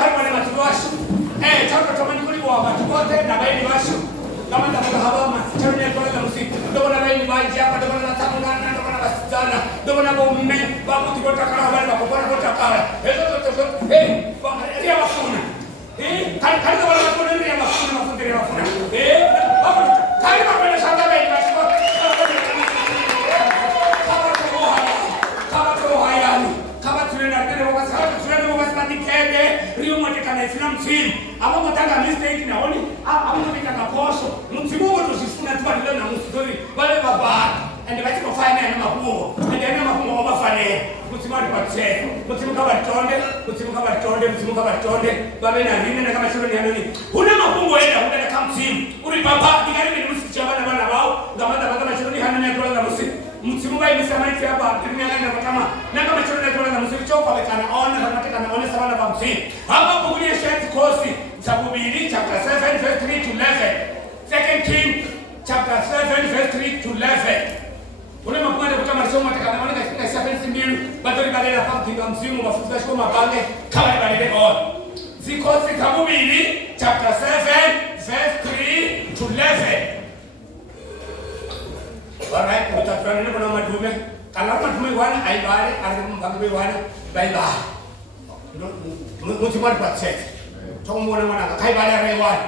karibane matuwashu chako tomani kuli wa watu wote na baini washu kama ndakahaba chane kwa muziki ndio na baini baji hapa ndio na tamana ndio na basitana ndio na bomme babu tikota kala habari bakopana kota kala hizo ria wafuna kali wala kuna ria wafuna mafundiri wafuna kali mapenda shamba baini washu kama tunaenda wakati tunaenda wakati kende rio mwatekana Islam film aba mutanga mistake naoni aba mutanga posho mutimu wote usifuna tu bali na mustori wale baba ende bati ko fanya na mabuo ende na mabuo baba fane mutimu kwa tse mutimu kama tonde baba na nini na kama shule ni nani una mabuo enda una kama mtimu uri baba digari ni musichaba na bana wao ngamanda kama shule ni hanani kwa na musimu mutimu bai ni samai hapa dunia na kama na kama shule ni na musimu choka kana ona na ona sana kwa mtimu hapa kugulia shati kosi Zabubiri chapter 7 verse 3 to 11. 2 King chapter 7 verse 3 to 11. Una makwenda kutama masomo atakana katika sapensi mbili badali badala kwa kinga msimu mafuta shiko mabange kama badale on. Zikosi Zabubiri chapter 7 verse 3 to 11. Alright, mtafanya nini kwa madume? Kala madume wana aibale alimbangwe wana baiba. Mutimu kwa check. Tomona mwana kai bale rewan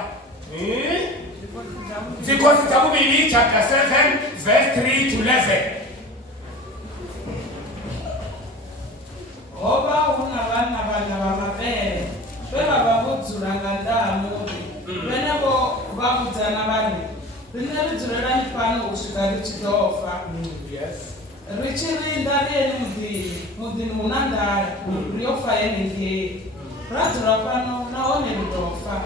Zikosi Zabubiri chapter 7 verse 3 to 11. Oba una bana bamapele beba babudzula ngandamu benabo babudzana bani binabizulera nipano kusvika richidofa richirinda rieni mudhini munandara riofa yenenge Radura pano naone ridofa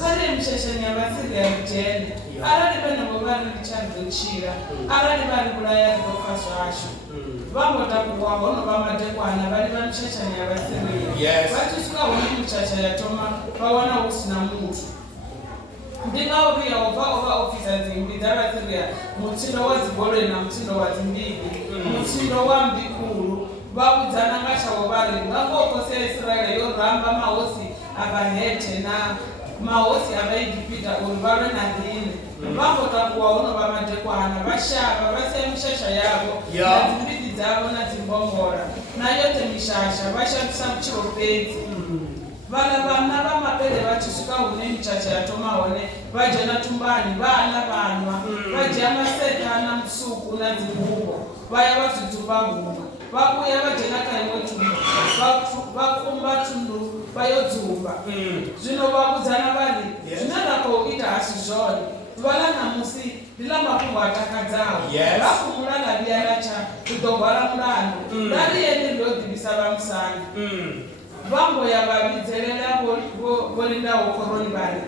kare mshesheni abasiri ya mjene arali bene bobani lichanzo chira arali bali bulaya ridofa swashu vambo takuwa ono bamatekwana bali banshesheni abasiri batusuka woni mchacha yatoma bawana usina mutu ndingauriya ova ofisa dzimbi dzavasiriya mutindo wadzibolo na mutindo wadzimbiri mutindo wambikulu vabudzana ngashavo vari ngangokose Israeli yoramba mahosi avahete na mahosi avaigipita uri vave nadhini vangotakuwa uno vamatekwana vashava vasiya mishasha yavo nadzimbidzi dzavo nadzimbongora nayote mishasha vashandisa muchiropedzi vana vamapele vachisvika hune michacha yatomahone vajana tumbani vana vanwa vajya masekana musuku nadzimbuko vaya vazidzumba humwe vakuya vajena kaimwe tundu vakumba tundu vayodzumba zvino vabudzana vari zvinodakouita hasi zvone vala namusi ndila mafungo atakadzawo vafumula laviya racha kudogwara mulandu rariende ndodhibisa vamusana vamboya vavidzerera volindawo koroni vari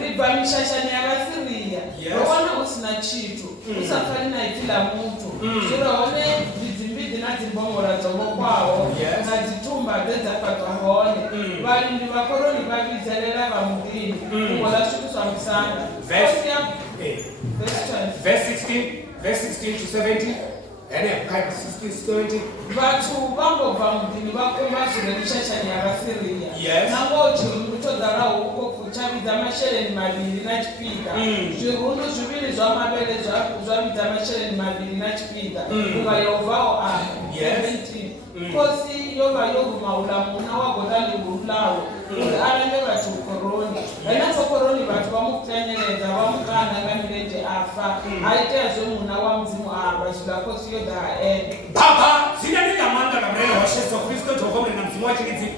ribva mishashani yavasiriya rowana usina chitu usafani naitila mutu zviroone vidzimbidzi nadzimbongora dzomokwawo nadzitumba dzedzakadzwahone varindi vakoroni vavidzerera vamudini kugolasvikiswa musanga verse 16 to 17. Vatu vambobva mudhini vakomba zviro mishashani yavasiriya nangochi mutodzara uko kuchavidza mashereni maviri nachipida zvirundu zviviri zvamavere zvavidza mashereni maviri nachipida kuva yehovhawo ano 17 kosi yova yoruma ulamuna wagodani urulawo uri arange vati ukoroni vainasokoroni vatu vamukutanyeredza vamukana ngamirenje afa aitezvo muna wamudzimu ava zvida kosi yoda aende baba zinandingamanda kamrena wa Yesu Kristo tokomre na mzimu wake kizi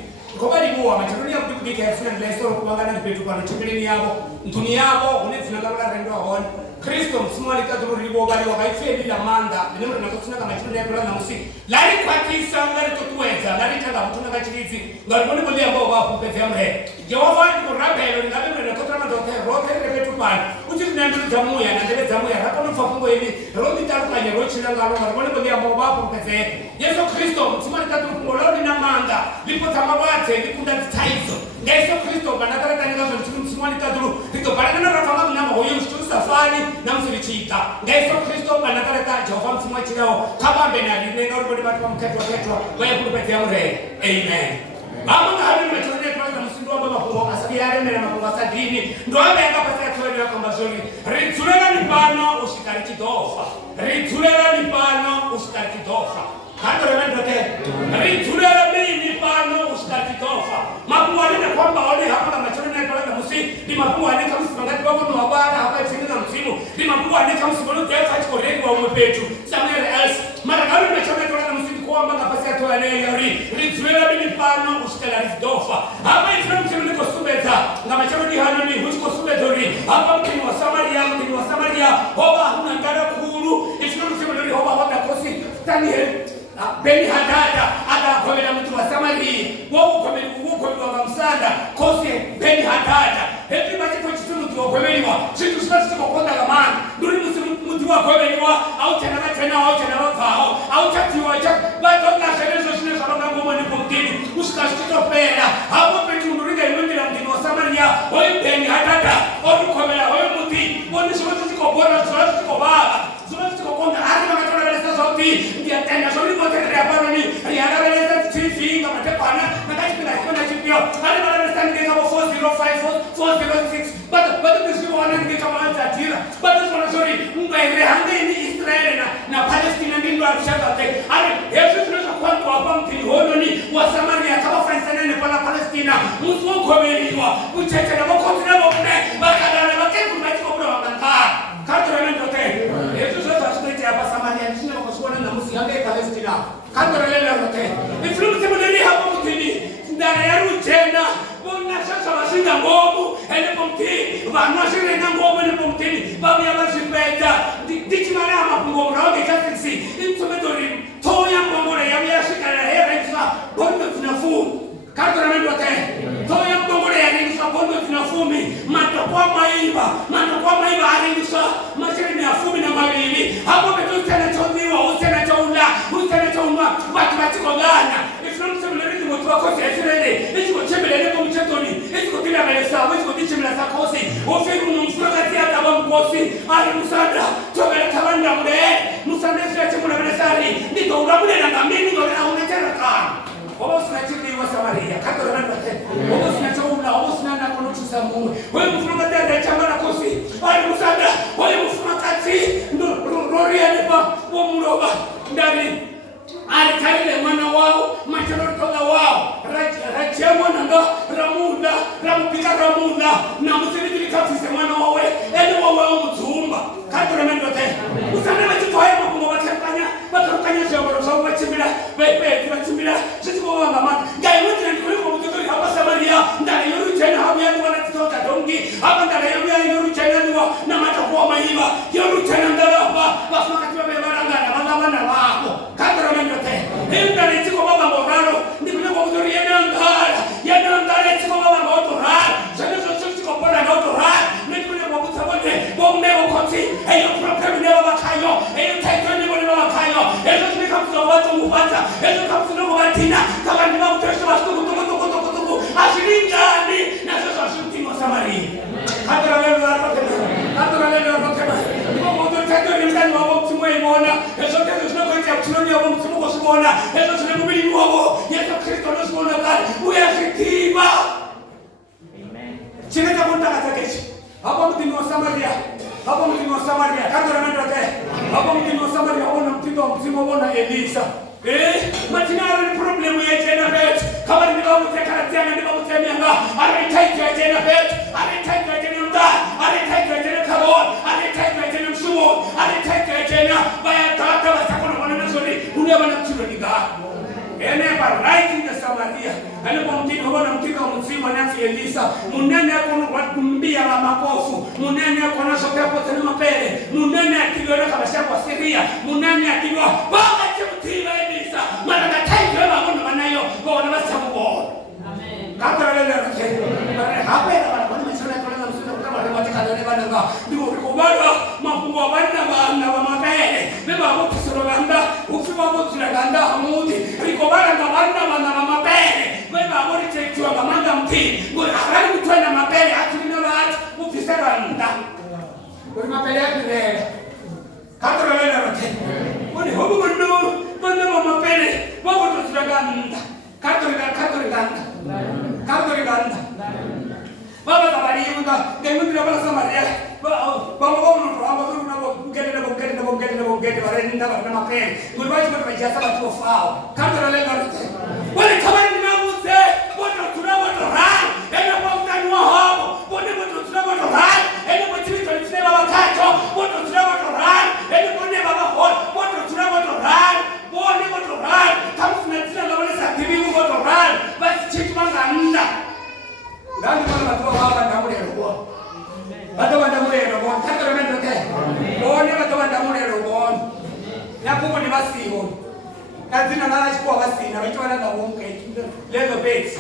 kobali buwa macharunia kudibika yafuna ndlaisoro kubangana ndipetu kwa nchukilini yabo ntuni yabo unefuna ngabala rendo hone Kristo msimu alikaduru ribo bali wakaifia bila manda ndio tunakosuna kama chini ya kula na usi lari kwa kisa ngari tutuweza lari tanga mtuna kachirizi ngari mboni boli ambao wapo kwa mre Jehova ni kurabelo ni ngabelo na kotana ndote rote repetu pan uchi ndio jamuya na ndele jamuya hapo mfafungo hivi rodi tarukanye rochi la ngalo ngari mboni boli ambao wapo kwa Yesu Kristo msimu alikaduru ngoloni na manda lipo tamawate likunda taizo Yesu Kristo banataka tangazo msimu alikaduru liko barana rafanga mnamo huyo safari na msilichika Yesu Kristo banataka Jehova msimu achilao kama benali neno rubodi watu wa mketwa wewe kulipetea mre amen mama na hadi mtone kwa akatemera makumasa dini ndo abenga pasa twelera kambazoni ritsulela ni pano usikari kidofa ritsulela ni pano usikari kidofa kando remendo te ritsulela ni pano usikari kidofa makumwani na kwamba wale hapa na machoni na pala musi ni makumwani kama sipangati wako no wabara hapa chini na msimu ni makumwani kama sipolo te fati korego wa mpetu somewhere else mara kama na chama tola na msimu kwa manga pasa twelera yori ritsulela ni pano usikari kidofa hapa ifuna msimu niko subeta ngama chama di hano ni huko subetori hapa mkini wa Samaria hoba huna ngara kuru ifuna msimu ndio hoba hoba kosi tani Beni Hadada akakomela mtu wa Samaria wao kwa msanda kosi Beni Hadada hebu basi kwa chitu mtu wa komeliwa chitu sasa kwa konda kama nduri mtu wa komeliwa au tena vao au chatiwa cha bado na sherezo shine sababu ngoma ni kumtini usikashito pera hapo petu nduri ga mwindi na mtu wa Samaria wao Beni Hadada wao komela wao mti wao ni sio ziko bora sio ziko baba sio konda hadi kama tunaleta sauti ndio tena sio hapa ni riangalia TV kama tepana na kazi kuna chipio hadi bado standing kama 405 406 bado sio wanaingia kama Al-Jazeera bado sorry mbele hande ni Israeli na Palestina ndio alishakate hadi Yesu tunaweza kwamba hapa mtini hono ni wa Samaria kama Fransana ni pala Palestina mtu komeliwa ucheche na boko tena bone bakala na bakeku na chiko bro nganta kadro ndio tena Yesu sasa tunataka hapa Samaria ni sio kwa na musi hande Palestina kadro leo yote ifulu tebuleni hapo mtini ndani ya rujena bona sasa wasinga ngomu ene pomti vanashire na ngomu ene pomtini babu ya basipeta dikimana mapungo mraoge katisi insometori toya mbongole ya yashika na heresa bondo tunafu kadro ndio yote toya mbongole ya heresa bondo tunafumi matokwa maiba heresa mashire ni afumi na mawili hapo betu tena choniwa utena chaula watu watikogana ifuna msemleri mtu wako sesirele iko chembelele kwa mchetoni iko kila malesa iko dichimla sakosi ofiru mfukati hata bamkosi ali musanda tobela tabanda mure musanda sio chemuna malesari ndiko uramule na ngamini ngo unatera kana obosi na chini wa Samaria kadro na ndote obosi na chaula obosi na kono tusamu wewe mfukati hata chamana kosi ali musanda wewe mfukati ndo roria nipa wa muroba ndani alikalile mwana wao machorotola wao rajia mwana nga ramupika ramuna na musirikiri kafise mwana wawe eni wawe mzumba kadro mendo te usane wachitohaya makumo watakanya shambaro sabu wachimila wachimila sisi kwa mama gai wote ndikuli kwa mtotori hapa Samaria ndani yoru chena hapo yani wanatoka dongi hapa ndani yoru chena niwa na matakuwa maiba yoru chena ndala hapa bafuna katiwa bebaranga na mangabana wako kadro mendo te ndani chiko baba moralo ndikuli kwa mtotori yana ndala chiko baba moralo sasa chiko bora na moralo ndikuli kwa mtotori kwa mmeo koti hiyo problem leo bakayo hiyo title ni bora bakayo hiyo tumika watu mupata hiyo kapsino kwa tina kama ni mambo kesho watu kutoka ashirikani na sasa ashiriki wa Samaria kadra leo anataka kwa mtu tatu ni ndani wa mtu mmoja imeona hizo kesho tunakoenda kutunia wa mtu mmoja kuona hizo tunakubili wao Yesu Kristo ndio kuona uyafikiwa amen chini cha mtu atakayeshi hapo mtu wa Samaria kadra ndio hapo mtu wa Samaria ona mtindo wa mzima ona Elisa matinaro ni problemu ya jena bet kama ni babu tekana tena ni babu temianga aritaiki ya jena bet aritaiki ya jena mda aritaiki ya jena kabon aritaiki ya jena msumo aritaiki ya jena baya tata watakona maneno zuri unia bana mtiro niga ene ba right in the Samaria ene kwa mtino wana mtino wa mzima nasi Elisa munene akono wakumbia la makofu munene akono sote hapo tena mapele munene akiliona kabasha kwa Syria munene akiliona baba chemtiba Elisa mana nataiyo ema wana manayo wana masamubo amen kadra lele hapa wana wana mchana kwa na msuna kama wale kadra bana nga ndiko kubara mafungo bana wa mapele beba hapo kisoroganda ukiwa hapo tunaganda hamudi rikobara na bana wa mapele beba hapo richekiwa kamanda mti ngora harani mtwana mapele atilina watu ufisera nda ngora mapele yake kadra lele wani hobu bana wa mapele wao tunaganda kadra baba nanga ngengu bila bala Samaria. Bawa uno ramba tu na bongete bare ninda bare na mapen. Ngulwaji kwa majasa ba tu fao. Kamera lenga rute. Wale kabari ni mabuze. Bono tunabo to ran. Ena kwa mtani wa hapo. Bono tunabo to ran. Ena kwa tibi tunaba wakato. Bono tunabo to ran. Ena kwa ne baba hol. Bono tunabo to ran. Bono to ran. Kama tunatina na wale sakimi ngo to ran. Basi chitu manga nda. Ndani mwana watu wa ndamuri alikuwa. Bado ndamuri alikuwa. Kaka remendo ke. Bono bado ndamuri alikuwa. Nakuko ni basiho. Kazina na chukua basi na watu wana wonke. Lego base.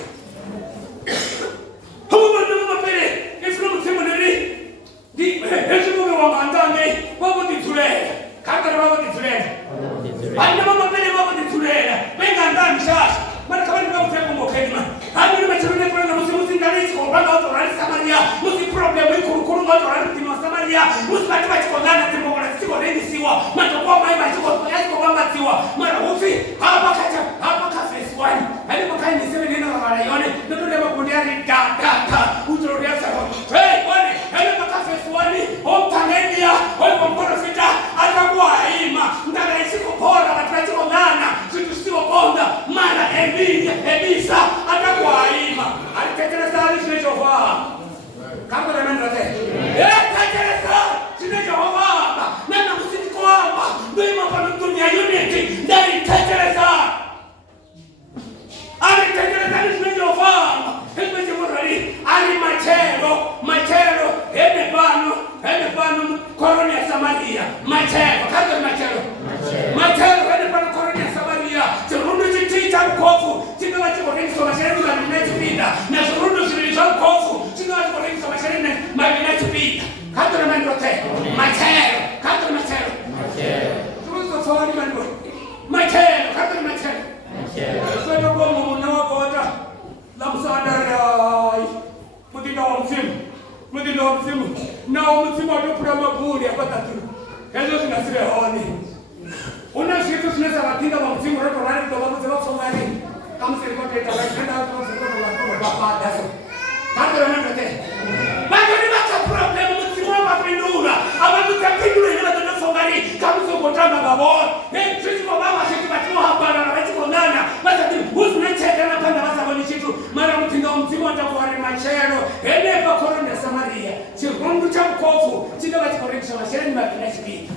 Hapo ndo mapele. Ifuna msemo nani? Di hebu mwe wangandane. Wabo ditule. Kaka wabo ditule. Banda mama pele wabo ditule. Benga ndani sasa. Mara kama ni wabo feko mokema. Hapo ni machurune kwa na msimu ndani kwa banda watu wa Samaria. Musi problem ikuru watu wa Samaria. Musi bati kwa ngana tembo kwa siko nini siwa. Matokwa mai bati kwa yako kwamba siwa. Mara ufi hapa phase 1. Hadi kwa kai niseme neno la mara yone. Ndio ndio makundiani da. Uturudia sawa. Hey, bwana, hadi kwa phase 1. Omtanenia, kwa mkono sita atakuwa haima. Ndakaishi kupora watu wa ngana. Sio bonda. Mara Elisa atakuwa haima. Alitekeleza alisho Jehova. Kama na mimi ndote. Tekeleza sina Jehova. Nana msiki kwamba ndio mapano dunia unity. Ndani tekeleza. Alitekeleza alisho Jehova. Hebu jemorali. Ali machero. Ene bano koroni ya Samaria. Machero. Ene bano koroni ya Samaria. Turundu chitita mkofu. Tina watu warengi kwa mashariki na minatupida. Na turundu shirisha mkofu. Tina watu warengi kwa mashariki na minatupida. Kato na mandote. Machero. Tuzo fawani mandote. Machero. Kwa bomu na wapota. La msaadarai. Mudinda wa msimu. Na msimu wa maburi hapa tatu. Hizo zinasire honi. Unashitu tunaweza watinda wa msimu roto rani kwa sababu zao Somali. Kama siriko teta kwenda hapo siriko kwa baba daso. Hapo na ndote. Bado ni baka problem msimu wa mapindura. Aba mtakindura ni watu wa Somali. Kama sio kutamba babo. Sisi kwa baba sisi batu hapa na wetu kongana. Basi husu na cheka na panda basa boni chitu. Mara mtindo msimu atakuwa ni machero. Ene kwa koroni ya Samaria. Chirundu cha mkofu. Chinde watu korekisha masheni mapina chipiki.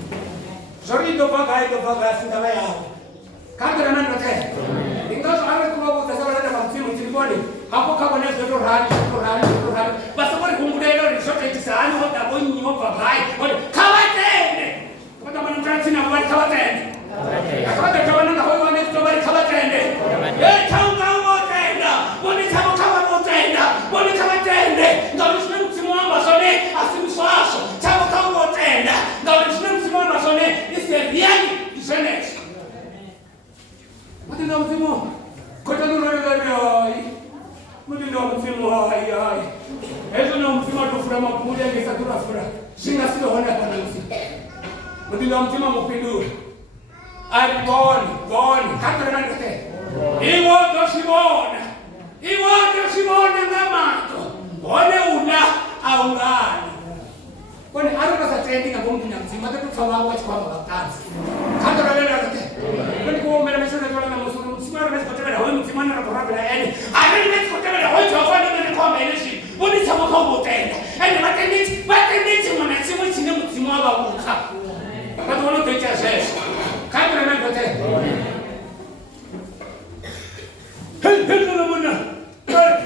Zorido bagai sindala yao. Kama na ndote. Ingawa ana kwa sababu ndio msimu tiliboni. Hapo kama ni ndio rali. Basi kwa kumbulela ni sote tisani hata boni hapa bai. Kawa tende. Kwa maana mtati na wale kawa tende. Kawa tende na hao wale ndio wale kawa tende. Taunga wote tenda. Boni kama wote tenda. Boni kama tende. Ndio msimu wa sone asimswaso. Kama wote tenda. Ndio msimu wa sone iseriani isenex. Mudinda msimu. Kota nuru ai. Mudinda msimu ai. Hizo ndio msimu wa kufura makuja ngeza turafura. Singa sio hona kana msimu. Mudinda msimu mpindu. Ai boni. Kata na ndote. Iwo doshibona ngamato. One una aungani. Kwani hata sasa trending hapo mtu mzima hata tufawa watu kwa makazi. Kando na leo ndio. Kwani kwa mbele msana kwa na msuru msimara na kutembea wewe msimana na kwa bila yani. Ani ni kutembea wewe wafanye nini kwa mbeleshi. Boni sama kwa botenda. Ani matenditi mwanasimu chini msimu wa buka. Watu wale tuacha sasa. Kando na ndio. Hey na mwana.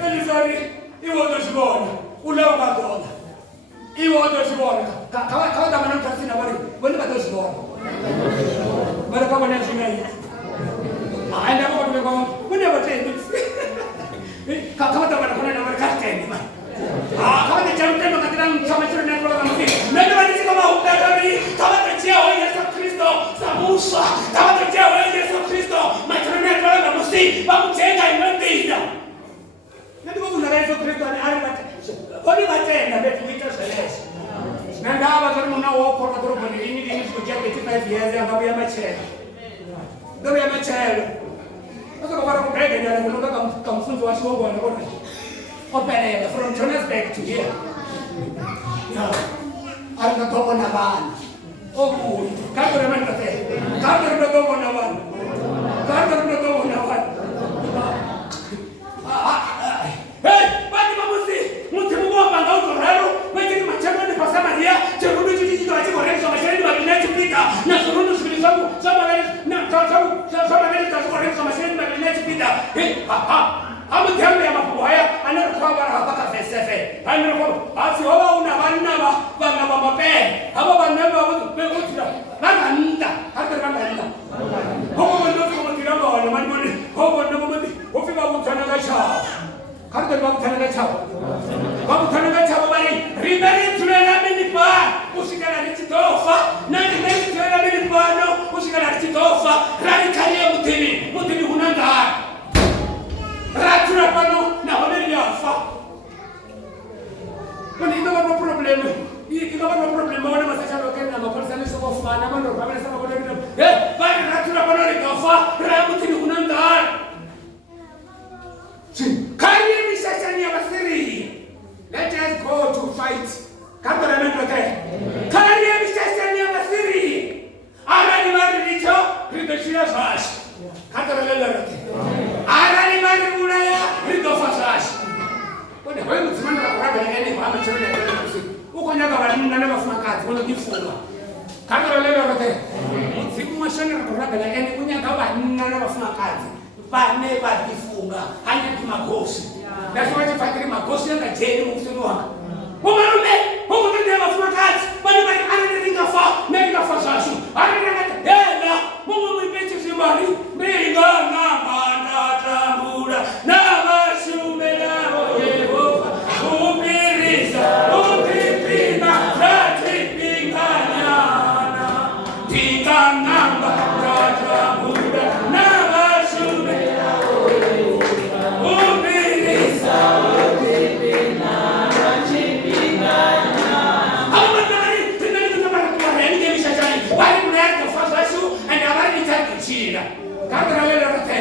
Elizari iwo doshibona. Ulao badona. Iwo doshibona. Kawa da manam tasina wali badoshibona. Mara kama na zimai. Aenda kwa tumekoma. Kuna wote. Kama da mana kuna na markate ni. Kama ni jamtendo katika chama chetu na kwa mimi. Ndio basi kama ukadari, kama tajia wa Yesu Kristo, samusa, kama tajia wa Yesu Kristo, matrone kwa na musi, bamutenga imendida. Ndio kuna Yesu Kristo ni alibate. Kwani batenda betu vita selesi. Na ndawa kama unao kwa robo ni nini kujia katika viazi ambapo ya machelo. Ndio ya machelo. Sasa kwa sababu ndege ndio anataka kumfunza watu wangu wanaona. Operate from Johannesburg to here. Arikatobona abantu. Okuyi. Kagora mandate. Kagora ndobona abantu. Kagora ndobona abantu. Hey, bani mamusi. Muti mugomba ngauto raro. Wekini machano ni pasa Maria. Cherudu chichi wachi koreka masheni mabinachi pita. Na surundu shukuri zangu. Sama gani takoreka masheni mabinachi pita. Hey, Amu tembe ya mafubu haya, anarukuwa bara hapaka fesefe. Anarukuwa, asi hawa unabanaba, banaba mape. Hawa banaba wutira. Nanga nda, hata nanga nda. Hawa bandozi kumatiramba wana manimoni. Hawa bandozi kumati, ufiba wutanaga chao. Hata wutanaga chao. Wutanaga chao bari. Riberi tulena minipa, usikana nichitofa. Nani riberi tulena minipa, no, usikana nichitofa. Rari kariya mutini hunanga. Ratura pano na honeri yafa. Kwani ino wana problemu. Ino wana problemu wana masasha lokeni na mapolisa ni soko fana mando kamera sama kone kino. Bari ratura pano ni kafa. Ramuti ni kunanda. Kari misasha ni abasiri. Let us go to fight. Kato na nendo ke. Kari misasha ni abasiri. Ara ni mari nicho. Rideshia sash. Kato na nendo ke. Ara ni mari mulaya. Ridofa sash. Kone wewe mtsimana kuraga yani kwa amechona kwa msi. Uko nyaga walimu na bafuna kazi wono gifunga. Kato na nendo ke. Mtsimu mashana kuraga yani kunyaga walimu na bafuna kazi. Bane badifunga hanya kimagosi. Nasema jifatiri magosi na jeni mkusunu wanga. Umarume, umarume bafuna kazi. Bane bari anaringa fa, menga fa sasu. Anaringa hela, mumu mpeche simari. Menga na manda tambura na basumela Yehova. Upirisa, upipina, ratipingana. Tingangamba ratambura na basumela Yehova. Upirisa, upipina, ratipingana. Amadari, tinani tunamaratuwa heni gemishachani. Wali munayari kafasasu, and abari nitaki chira. Kakra lele rote.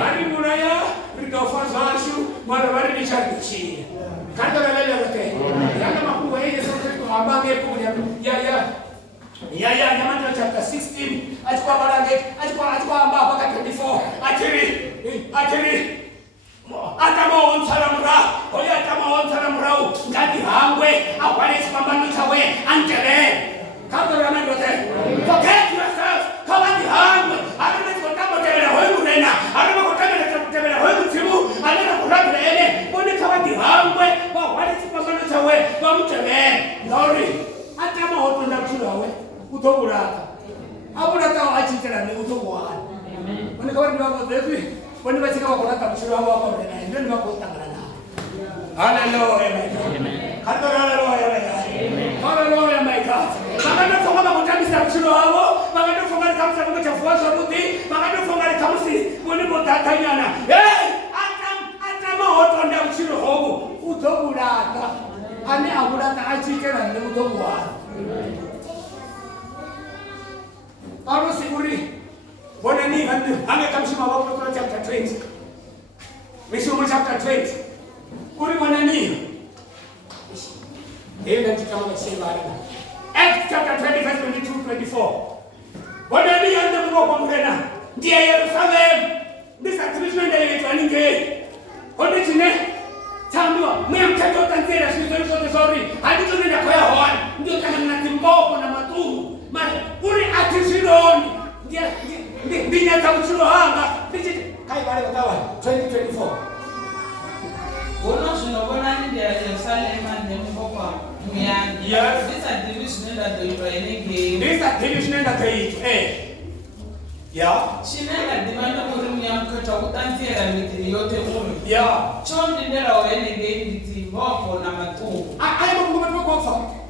Wali munaya, rikafasasu, marabari nitaki chira. Kakra lele rote. Yana makuwa hii sote tuambage kuja. Ya Matthew chapter 16. Achukua barange, achukua amba mpaka 24. Atiri. Atama onsaramura. Oya atama onsaramurau. Ngati hangwe, awale sipambano chawe, antele. Kakra lele rote. Forget yourself. Kawati hangwe. Arime kotamo tebela hoyu nena. Arime kotamo tebela hoyu timu. Arime kotamo ene. Kone kawati hangwe. Awale sipambano chawe, wamtele. Glory. Atama hotu ndamchulawe. Utoburaka. Aburaka wachitela ni utobuana. Amen. Wani kawari wako devi. Wani bachika wakolaka mchulawe wako mrena. Ndio ni wako utangana. Hallelujah my God. Amen. Hallelujah my God. Amen. Hallelujah my God. Magano fonga makutamisa mchulawe. Magano fonga kamsa kama chafuaza buti. Magano fonga kamsi. Wani botatanyana. Atama hotu ndamchulawe. Utoburaka. Ane aburaka achitela ni utobuana. Paulo siguri bona ni ame kamshima wa Proverbs chapter 20. Mishumu chapter 20. Kuri bona ni ndio tukama kusema hapa. Acts chapter 20 verse 22 24. Bona ni anda mko kwa mrena. Ndiye Yerusalem. This attribution ndio inaitwa nini? Ona chine tambua mmeamkato tanzera sio sorry. Hadi tunenda kwa hawani. Ndio kama mnatimbopo na matungu. Mari uri atisironi ndiye tamuchulo hanga kai bale batawa 2024 Bono sinobona ni ya Yerusalem and mkopa muyani. Yes. This attribution ndio ndio inenge. This attribution ndio yeah. Shinenda dimanda muri muyamkato utanzira mitini yote muri. Yeah. Chondi ndera wenenge nditi mbopo na matungu. Ayo mko kwa kwa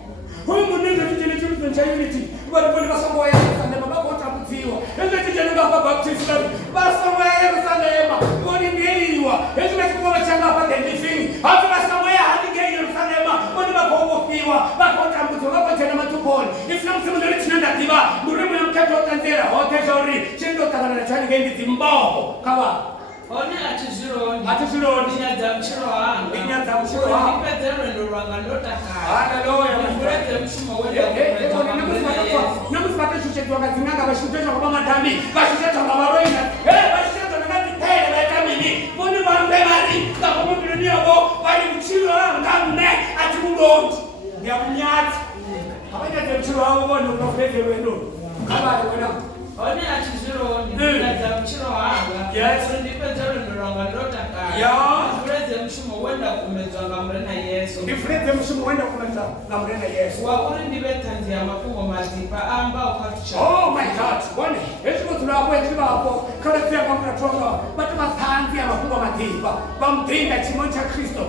huyu mwenendo kijana chetu cha unity wale masomo ya Yerusalemu baba utampitiwa ndio kijana baba baptist masomo ya Yerusalemu woni ndiwa hizo ni changa hapa ndifini hata masomo ya hadi Yerusalemu woni bakofiwa baba utampitiwa baba tena matuponi ifuna msimu ndio tunaenda tiba murimu ya mkato utantera hote sorry chindo takana na chani gendi timbao kawa Oni atizironi. Atizironi. Ndinyadza mchiro wanga. Ndinyadza mchiro wanga. Ndipedze rwendo rwanga ndotaka. Haleluya. Ndipedze mshumo wenda. Namusipate chuchetu wakadzinganga vachitotwa kwa madhambi, vachitotwa kwa maroina. Vachitotwa nakatipele vaitamini. Muni vambemari, kakumupironi yavo, vari mchiro wanga mne atimulondi. Ndiyakunyati. Havanyadze mchiro wavo vonu unofeze rwendo. Kabari wena. Oni atizironi. Ndinyadza mchiro wanga. Yes. Ndipedze rwendo rwanga ndotaka. Ndipedze mshumo wenda kumedzwa ngamurena Yesu. Ndipedze mshumo wenda kumedzwa ngamurena Yesu. Wauri ndivetanzi yamafungo matipa amba ukatucha. Oh my God. One. Echiko tunapo echivapo. Kana tia kamuna tonga. Batu matanzi yamafungo matipa. Bamdinda chimoni cha Kristo.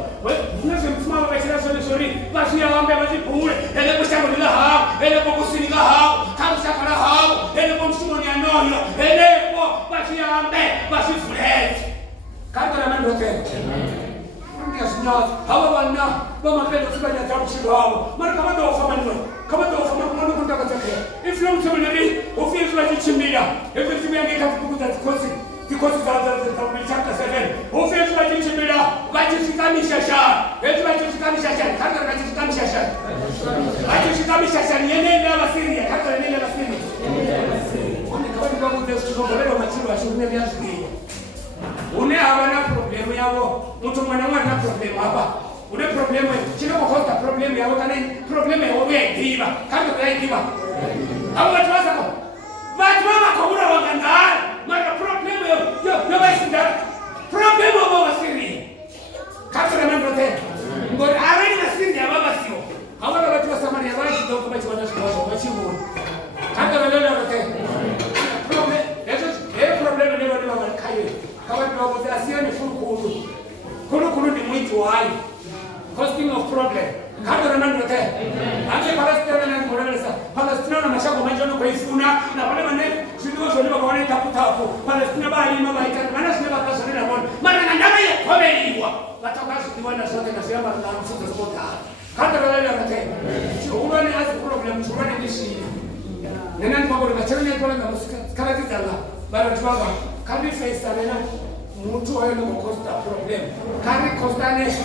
Nase mtumama vachira sori. Vashi ya wambe vachipule. Ele kushango nila hao. Ele kukusi nila hao. Karushakara hao. Ele kumshumo ni anoyo. Ele po. Vashi ya wambe. Vashi fuleti. Kanda na mendo tena. Hawa wana bamapenda kusibanya tabu shiro hawa. Mara kama ndo ufama nino. Kama ndo ufama mwana kuntaka zake. If you mtu mwenye ufiezu wa jichimila. If you mtu yange kafukuta tikosi. Tikosi za chapter 7. Ufiezu wa jichimila. Vajishikamisha shari. Etu vajishikamisha shari. Kanda vajishikamisha shari. Vajishikamisha shari. Yenele wa Syria. Kanda yenele wa Syria. Wani kama ni kwa mutesi kutokoleo machiru wa shurune vya shuri. Une hawana problemu yavo. Mtu mwanamwa na problemu hapa. Une problemu chino kukosta problemu yavo kana problemu yavo ya ikiva. Kando ya ikiva. Hawa watu wasa ko. Watu wama kuhura wakandari. Mara problemu yo waisindara. Problemu wavo wasiri. Kando ya mendo te. Ngori arani wasiri ya baba sio. Hawa watu wasa mani ya waishi doko bachi wanashikosha. Wachimu. Kando ya mendo te. Problemu nilo nilo walikayo. Kama tunawaza asione furu kulu ni mwitu wai costing of problem kando na nando te anje Palestina na Morelesa Palestina na mashako majono kwa ifuna na wale mane sindio shoni baba wana tafuta hapo Palestina bali mama ikana na sina baba sana na mwana maana na ndama ya komeliwa watakazi diwana sote na sema na mfuta spota kando na wale wanate uno ni hazi problem churani nishi nena ni mambo ya chanya kwa na musika tizala bado tuwaga kami face na mtu wao ndio kukosta problem kari kostane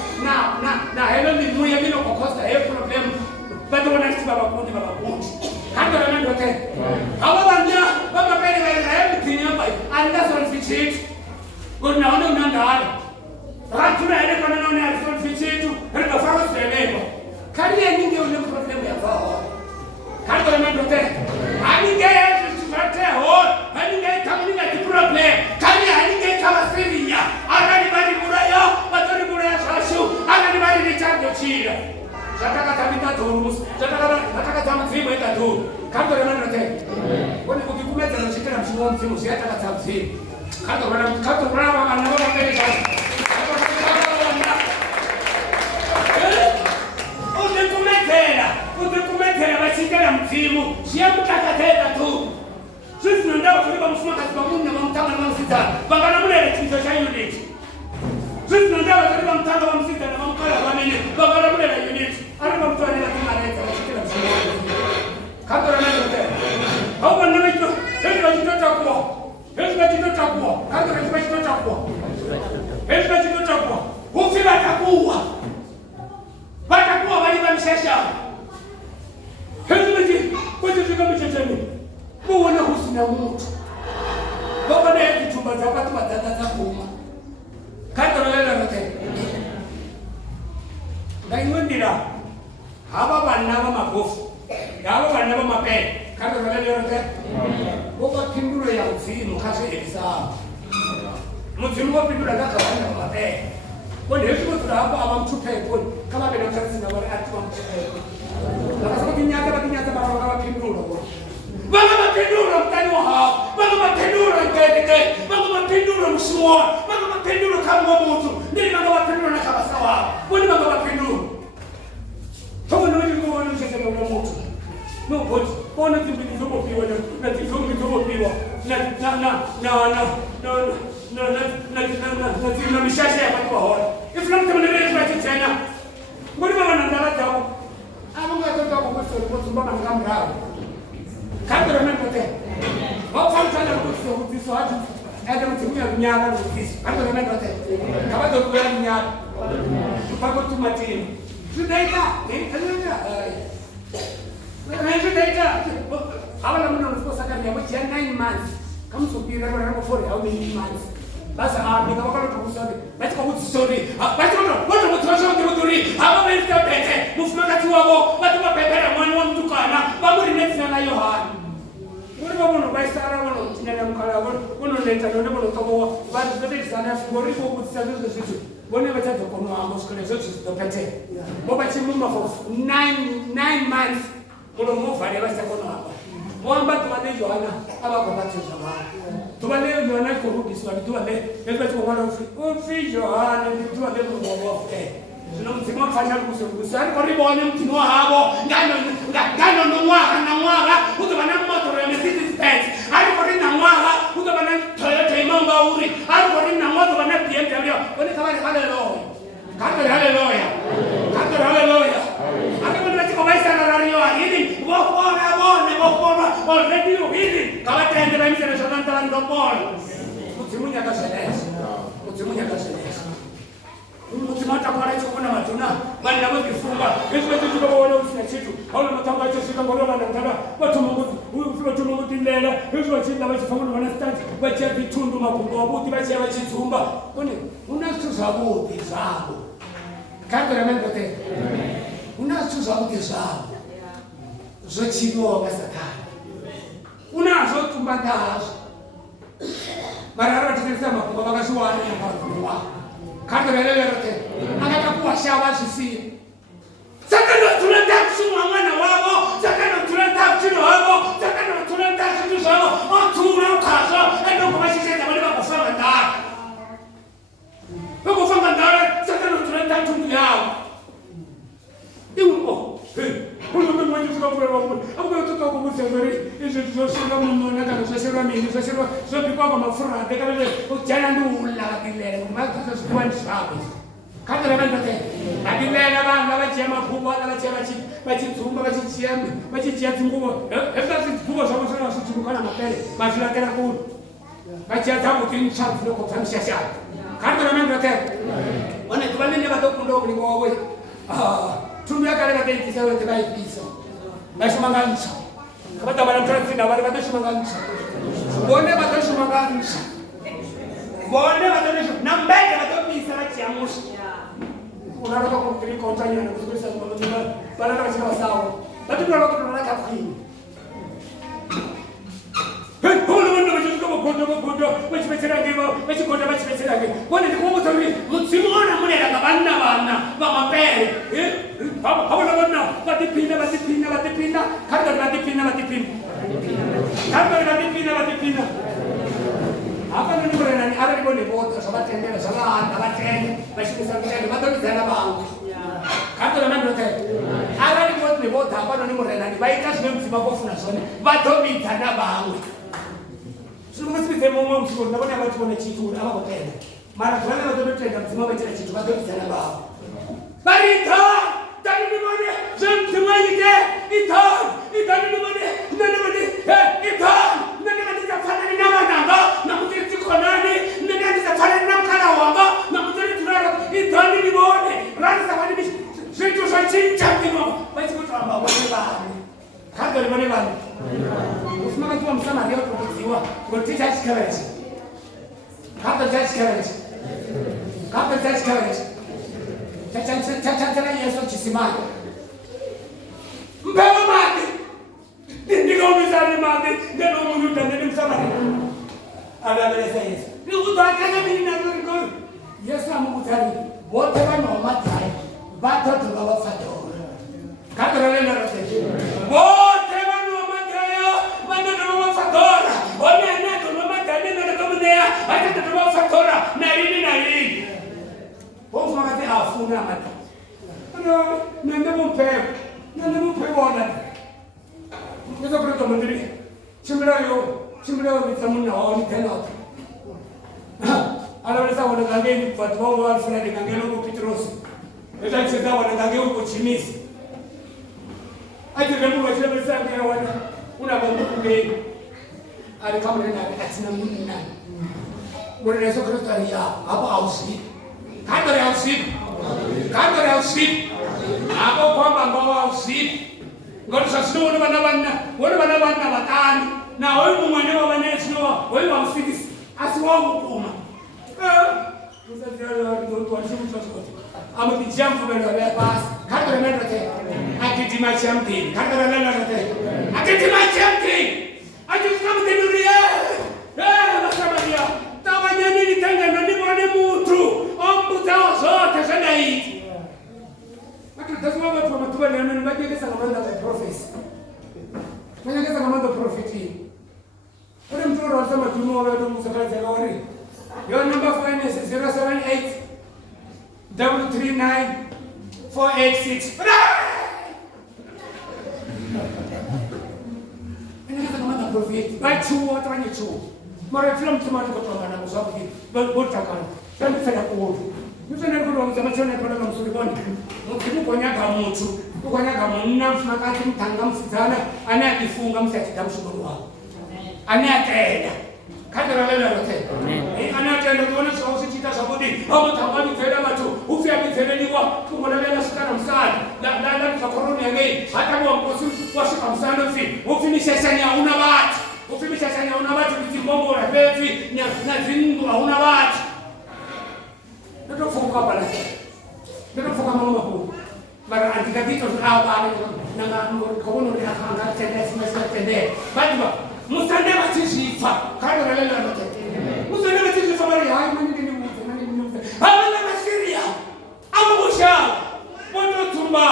na helo ni muye bila kukosta hiyo problem bado wanatiba bakundi kando na ndio tena hawa banya baba pele na everything hapa anda son fichit unaona unandala ratuna ile kana naona son fichit ndio faro sema kari nyingi ile problem ya wao kando na ndio tena aninge tupate ho aninge tamninga problem kari aninge kama Syria anani bali muraya batari muraya shashu anani bali ni chanzo chira nataka tabita turus nataka tamzima itatu kando na ndio tena wani kukikumeza na shikana mshindo msimu si hata tamzima kando na mama na baba mbele sana Utekumetera bachikana mzimu siya mtakatenda tu sisi ndio kulipa mfuma katika Mungu na mtanga na msita bangana mule kitu cha unit sisi ndio kulipa mtanga wa msita na mkala wa nini bangana mule na unit alipo mtu anaenda kumaleta bachikana mzimu kando na ndio tena hapo ndio hicho kwa kando na kwa ufika takuwa batakuwa bali bamshasha kuona husina mtu baba na yetu chumba za watu watata za kuma kando na lelo yote ngaimundira haba bana ba magofu haba bana ba mapele kando na lelo yote boba kinduro ya uzimu kashe ebisa muzimu wa pindura kaka bana ba mapele kwa hiyo tuko hapa abamtupe kwa kama bila kazi na wale atu wamtupe lakini kinyata baba kinduro baba mapenduro mtani wa hao baba mapenduro ngedeke baba mapenduro mshuo baba mapenduro kama mtu ndio baba mapenduro na kama sawa bodi baba mapenduro kama ndio ndio wana mshaka na mtu no bodi bona timbili zobo piwa na timbili zobo piwa na mishasha ya watu hao ifuna mtu mwenye kwa tena bodi baba na ndala tao amunga toto kwa sababu mbona mkamrao kando na mimi tena wao fanya kwa kusiso hadi Ada mtimu ya mnyaka n'ufisi. Ariko namenye bate. Kabato kubera mnyaka. Tupako tumatimu. Tudaita. Abana muna unafuko saka ya mchi ya 9 months. Kama subira kwa ramo 4 au 9 months. Basa nika wakalo tukusodi. Basi kwa kuti story. Basi wote mutosho muturi. Aba benta pete. Mufuna kati wabo. Batu bapepera mwana wa mtu kana. Bamuri neti na Yohana. Muri babono baisara wono tinyana mukala wono leta none bono tobo. Basi zote sana fugori ko kuti sazo zitu. Bone batatu kono amoskole zote zitopete. Boba chimuma for 9 months. Mulo mufare basi kono hapa. Mwamba tuwale Yohana aba kwa batu zamani. Tuwale Yohana kurudi swali tuwale elba tuwala ufi Yohana tuwale mwobo Sino mtima fanya kusukusa ari kori bone mtima habo ngano no mwaka na mwaka utobana moto ya Mercedes Benz ari kori na mwaka utobana Toyota imamba uri ari kori na moto bana BMW bone kabale haleluya akabona tiko baisa na radio hili wofona already hili kabatende baimisa na shonanta ndo Paul mutimunya kasheleza Mutimata kwa hicho kuna matuna bali na kifunga hizo vitu tunaona usina kitu au matanga hicho shika ngoro na ndaba watu Mungu huyu mfilo tu Mungu tindela hizo chinda wachifangu wana stand wachia vitundu makungo buti wachia wachitumba one unastuzabuti zabo kamera mengote unastuzabuti zabo zochibo basaka unazo tumbandazo marara tikisa makungo bakashwana na kwa Kando lelerote akatakuwa shawa sisi sakano tunataka kusoma mwana wao sakano tunataka kuchino wao sakano tunataka kuchino wao otuna kaza ndio kwa sisi ndio baba kufanya ndara baba kufanya ndara sakano tunataka tundu yao iwo huyo mtu mwenye sura kwa wao hapo mtoto kwa msafiri hizo sio mmoja na kana sio mimi sio kwa mafura dekale ujana ndio ulakile maka sio kwa shabu kama na ndote adilena bana bachema kubwa na bachitsumba bachichia tungubo efasi kubo sababu sana sichukana mapele bashira kana ku bachia tabu kinchafu ndio kufanyisha shaka kama na ndote wana tubanene batoko ndio kuliko wewe tumia kale kati kisawe tebai pisa bashimanganisha kabata bana mtransina bali batashimanganisha bone batashimanganisha na mbele batopisa bachiamusha unataka kumtriko utanya na kusukurisha mama bana kama sawa batuna lokho tunataka kufini Kondo bachibetsera ngebo bachikonda bachibetsera ngebo bone ndikubo tori mutsimona munera ngabanna bana bamapere habona bana batipinda kanda batipinda apa nini murena ni ara libone boto sabatendera sabana batende bachibetsera batobizana bangu kanda na ndote ara libone boto apa nini murena ni baika simemtima kofuna zone batobizana bangu Sumasibize mumo mshiko ndabona abantu bona chitu abakotenda mara twana batotenda mzima bachira chitu batotenda babo barita tani mone zemtima yite itani mone nani zafana ni nanga na mutiti konani nani zafana ni namkala wanga na mutiti tunara itani ni mone rani zafana ni chitu sa chincha timo bachiko tamba wale bani kando ni mone bani Usima kiwa msama leo tukiwa kutetea challenge. Kata challenge. Tata Yesu chisimama. Mpewa mati. Ndiko mizani mati. Ndio mungu ndani msama. Anabeleza Yesu. Ni utaka mimi na ndio. Yesu amukutani. Wote wana mati. Watoto wawafado. Kata leo ndio. Wote afuna mata no nende mumpe wona ngezo proto mandiri chimbrayo bitamuna oni tenot ala wesa wona ngeni patwa wa alfuna de ngelo ko Petros eza cheza wona ngelo ko chimisi aje ndio wachele besa ngela wana una bombe ali kama nenda atina munna muri Yesu Kristo ya hapo hausipi. Kantor hausipi. Kantor hausipi. Hapo kwamba ngao hausipi. Ngao sasa wale bana batani na wewe mwenye wa banesho wewe hausipi asiwao kuma. I'm the jump from the pass. Can't remember it. I did my champion. Can't remember it. I did my champion. I just come to the real. Masabadia. Tawanya nini tanga na nipo ni mtu. Ombuta zote sana hii. Lakini tazama watu wa matuwa ni nani baje kesa kama the prophet. Mwenye kesa kama the prophet. Ule mtu anasema tunuo wewe ndio msakazi gawari. Your number phone is 078 339 486. Inaweza kama na profit. Bachu watu wenye chuo. Mara film tumani kwa tanga na sababu bota kana. Tambi sana kuofu. Mtu anakuwa mzama chana kwa na msuri boni. Mkimu konyaga mtu. Konyaga mna mfakati mtanga msitana anakifunga msikitamshukuru wao. Anaenda. Kadra leo lote. Anaenda kuona sauti kita sabudi. Hapo tambani tena watu. Ufi akiteleniwa kumwelelea sikana msana. Na tukoroni yeye. Hata kwa mkosi washika msana ufi ni sasa hauna bahati. Ufi ni sasa hauna bahati kizimbongo na beti na zingu hauna bahati. Ndio fuka bala. Ndio fuka mama huko. Mara antikatito hapa na ngono ni hanga tena simasa tena. Bado Mustande batisifa kado na lelo lote. Mustande batisifa mari hai mani ni mtu. Hawana masiria. Amosha. Moto tumba.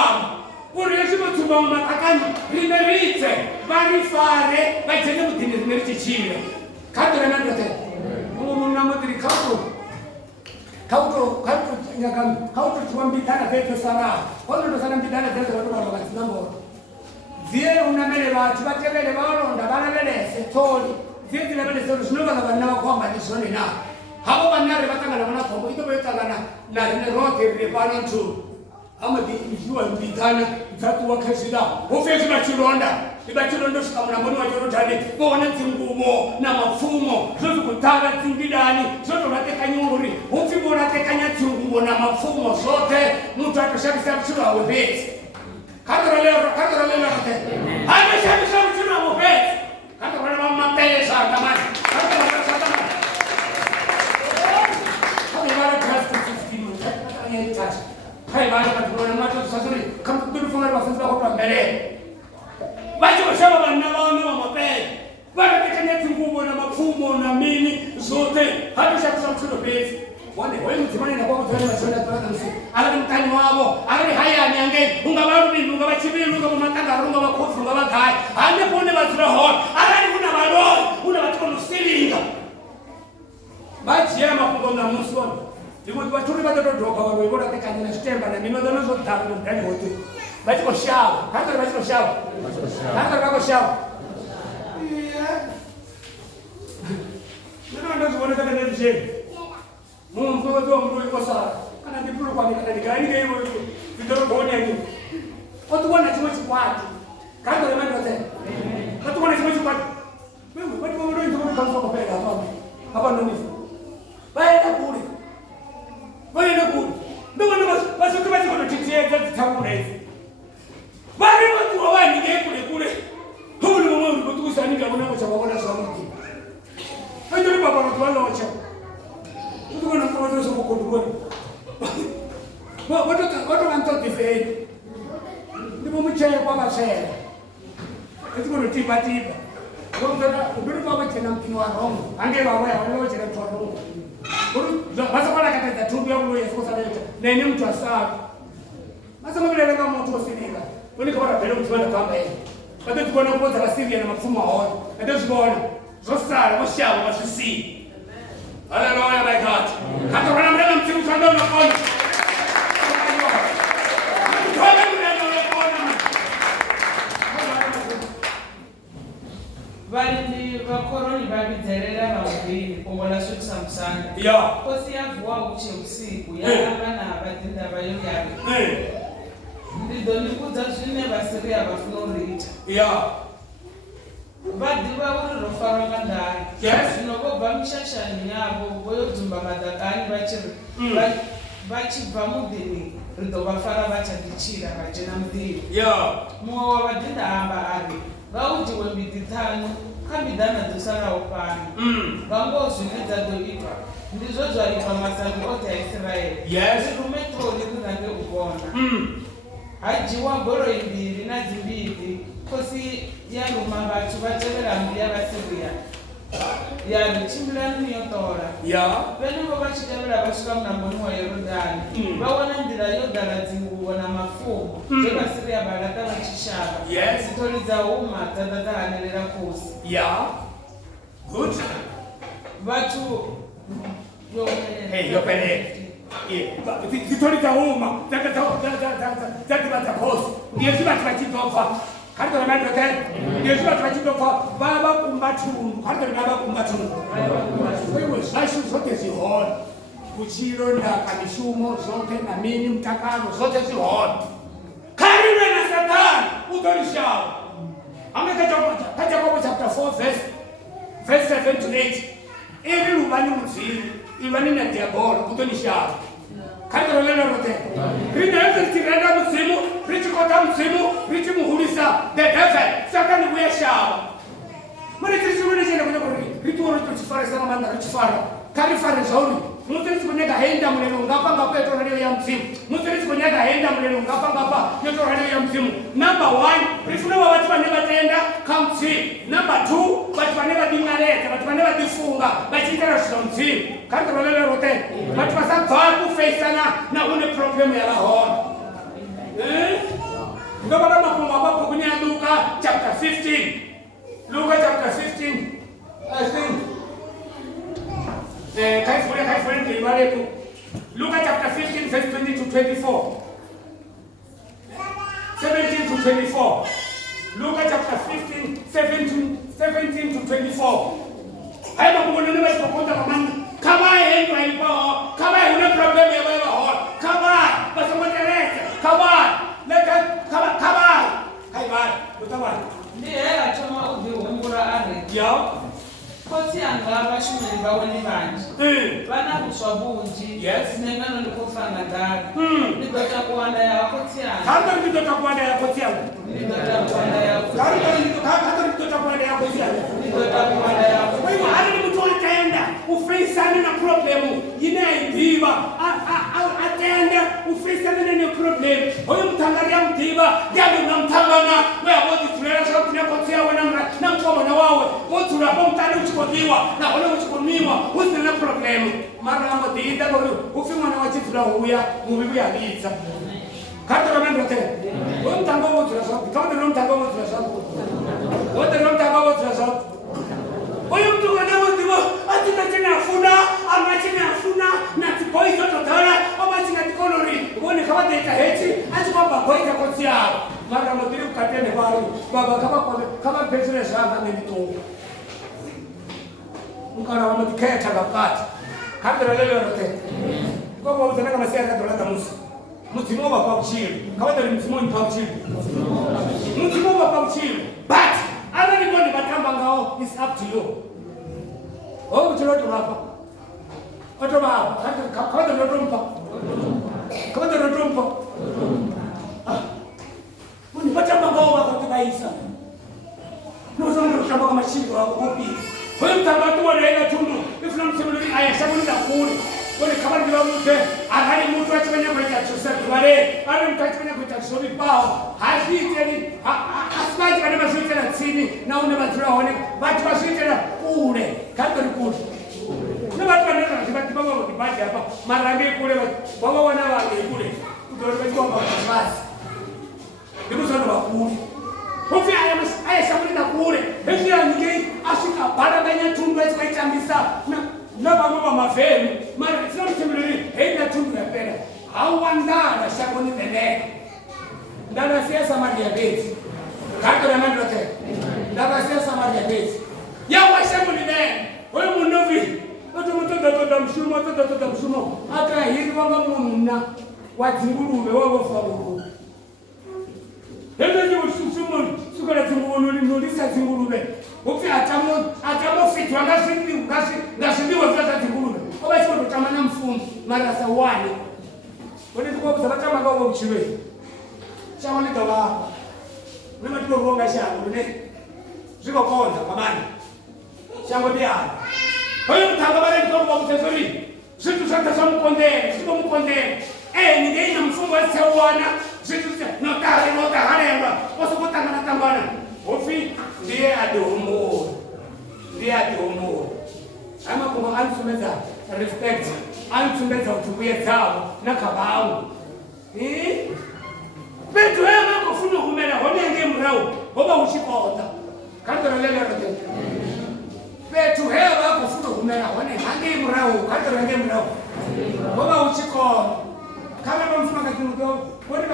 Urejima tumba matakani limerite. Bari fare baitende mutinde merite chile. Kado na lelo lote. Mungu mnamodiri kauto nyakam kauto tuambitana veto sana. Kono ndo sana mbitana veto watu wa Kiislamu. Zie unamele watu batebele baronda banalele setori zie dilebele setori sinoba bana kwamba nisone na habo banare batanga na kwamba ito betanga na rote ile bana tu ama dijua mbitana tatu wakashida ofesi na chironda ibachirondo shikamuna mboni wa jorotani bona tingumo na mafumo zote kutara tingidani zote bateka nyunguri ufi bona tekanya tingumo na mafumo zote mtu atashabisa mchura webeti Kadra leo yote. Hata shabisha mchuna mopet. Hata wale mama mbele sana tamani. Hata wale sana. Hata wale class 15 minutes. Hata ni touch. Hai wale watu na watu sasa kama tulifunga wafunza kwa mbele. Wacha shamba bana na mopet. Bana tekanya tungumo na mafumo na mini zote. Hata shabisha mchuna mopet. Wale wewe mtimani na kwa mtu anasema kwa msi. Ala mtani wao, ala haya niange, ungabarudi ungabachibi ungamatanga ungabakofu ungabakai. Ande pone basira hot. Ala ni kuna balo, una watu nusilinga. Bachi ya mafungo na muswa. Ndiko watu bado doka wao bora tekanya na stemba na mimi ndo zote tabu ndani wote. Bachi kwa shawa, hata bachi kwa shawa. Hata kwa shawa. Ndio zuone kana ndio je. Mungu ndio kwa sala. Kana ndipulu kwa nikani hivyo vidoro boni yangu. Watu wana chimo chikwati. Kando le mando tena. Watu wana chimo chikwati. Wewe watu wao ndio kama kwa pega hapa. Hapa ndio nifu. Baada kule. Baada kule. Ndio basi tumaji kwa titie za tabu hizi. Bali watu wao ni kule kule. Hulu Mungu kutukusanyika kuna kwa sababu na sababu. Ndio baba watu wao wacha. Tuko na kwa watu sio kwa dukani. Watu wanatoka fei. Ndipo mchaya kwa masaya. Tuko na tiba. Ndio baba tena mpino wa Roho. Ange wao wale tena kwa Roho. Basi kwa kata tu bia mlo yesu sana yote. Na ni mtu asafi. Basi mbele kama mtu usinika. Wani kwa pale mtu ana kama yeye. Bado tuko na kwa tarasivi na mafumo hao. Ndio tunaona. Sasa washao wasisi. Hallelujah, my God. Hata wana mbele mtimu kando na kona. Bali bakoroni babizerera bawubiri kongola shukisa musanga. Yeah. Kosi yavuwa uche usiku yalamba na abatinda bayoyabe. Ndido nikuza zvine basiri abafuna urita. Yeah. vadiva uri rofarwa nga ndani. Yes. Zvino vobva mishashani yavo voyodzumba madhakani vachibva mudhini rido vafara vachadichira vachena mudhini. Mumwe wavadhindahamba ari vaudziwe mbiti 5 kambidana dzosarawo pano vangozviridza doitwa ndizvo zvaitwa masango ose aisraeri. Rirume troli kunange uvona hajiwa goro 2 nadzimbiri kosi yaruma vatu vatevera mbi yavasiriya yari chimbirani yotora venavo vachitevera vasvika munamboni wayorodhani vaona nzira yodhara dzinguvo namafumo zvevasiriya varata vachishava zitori dzauma dzadzahanerera kosi vatu zitori dzauma dzadivadza kosi ndiye zvivati vachidzofa zvote zvihona kuchiro ndaka mishumo zvote namini mutakaro zvote zvihona kariwe nasatani utorishava kajakobo chapter 4 verse 7 to 8 iri ruvani mudzivi ivani nadiabolo kutonishava karitorolelorote rinoeziritirenda mudzimu richikota mudzimu richimuhurisa the devil satani uyashava muretirisirunechienda kunekuri rituoro ritochifarisa namanda richifara karifare zvauri mutorichikunega henda mulero ngapangapa yotoraleyo ya mudzimu mutorichikunega henda mulero ngapangapa yotoraleyo ya mudzimu. Number 1 rifunova vati vane vatenda kamudzimu. Number 2 vati vane vadingareta vati vane vadifunga vachiitara zvino mudzimu karitorolelerote vati vasabva kufeisana naune problemu yavahona. Ndovana mapungo amabhuku ya Luka chapter 15. Luka chapter 15 I think Luka chapter 15 verse 20 to 24 17 to 24 Luka chapter 15 17 to 24 Hai mamungu wasipokonta kamani kama hendo haipo kama huna problem ya wewe ho kama basomotelete kama leka kama hai bad utawa ndiye atoma udihungura ari kosi anga vashumiri vaone vanji vana kusva bunji zinengano ndikufana gari ndidota kuwanda yako tiana kama ndidota kuwanda yako tiana ndidota kuwanda yako kama ndidota kuwanda yako tiana ndidota kuwanda yako kwa hivyo hali ni mtu ataenda ufaisane na problemu inaidiva atenda ufaisane na problem huyo mtangalia mdiva ndiye unamtangana wewe wote tulera sababu tunakotea wana na mkomona wawe wote tunapo mtani uchikotiwa na wale uchikomiwa usina problem mara hapo diida kwa ufimwa na wachitula huya mubibi aliza kata ramendo te wewe mtango wote sababu kama ndio mtango wote sababu wote ndio mtango wote sababu huyo mtu wanaotiwa atina afuna amatina afuna na tipoi zote dara ama tina tikolori uone kama data heti atikwamba boita kotia mara motiri ukatende bali baba kama business hapa ni mtu mkana wa mtiketa bakati kadra leo rote kwa utana kama sasa dola tamusi mtimo baba kuchiri kama ndio mtimo ni pauchiri mtimo baba kuchiri but anybody batamba ngao is up to you. Oh, mchoro tunapa. Watu baba, kama ndio trompa. Kama ndio trompa. Muni batamba ngao baba kubaisa. Nozo ndio shamba kama shiri wako kopi. Kwa hiyo mtabatu wanaenda tundu. Ifuna msemuli ayashabu ni kuri. Wale kama ndio mtu ahali mtu achifanya kwa chachusa wale ale mtachifanya kwa chachusa pao hasiteni asbaji kana maswitera tsini na une matura one batu baswitera kule kato rikuri na batu wanena zibati baba wakibaji hapa marangi kule baba wana wale kule kudoreka kwa basi ndipo sana bakuri hofi aya shamuli na kule hivi anige ashika barabanya tumbe twaitambisa na baba mafemu mara sio mtemeli henda tundu ya pera au andana shakoni bele ndana siasa madia beti kato na mando te ndana siasa madia beti ya washamu ni bele wewe munovi watu mtoto mshumo hata hili wanga munna wadzingurube wao faburu henda ni ushumo sukara zingurube nolisa zingurube Ufi atamo fitwa ngasimbiwa vya tikulu. Oba sio tutamana mfumo mara sawani. Wone tuko kusabata magawo mchiwe. Chawali tawa. Nima tuko ronga shango ne. Ziko konza kamani. Shango dia. Hoyo mtanga bale kwa mtezori. Zitu sasa samkonde, siko mkonde. Ni ina mfumo wa sawana. Zitu notare ngwa. Oso kutangana tambana. Ofi ndiye adomo. Ama kuma ansumeza respect. Ansumeza utukuye zao na kabao. Betu hema kufuna kumela honenge mrao. Oba ushikota. Kandora lele rote. Betu hema kufuna kumela honenge mrao. Kandora lele mrao. Oba ushikota. Kama mfuma kakimudo. Wodi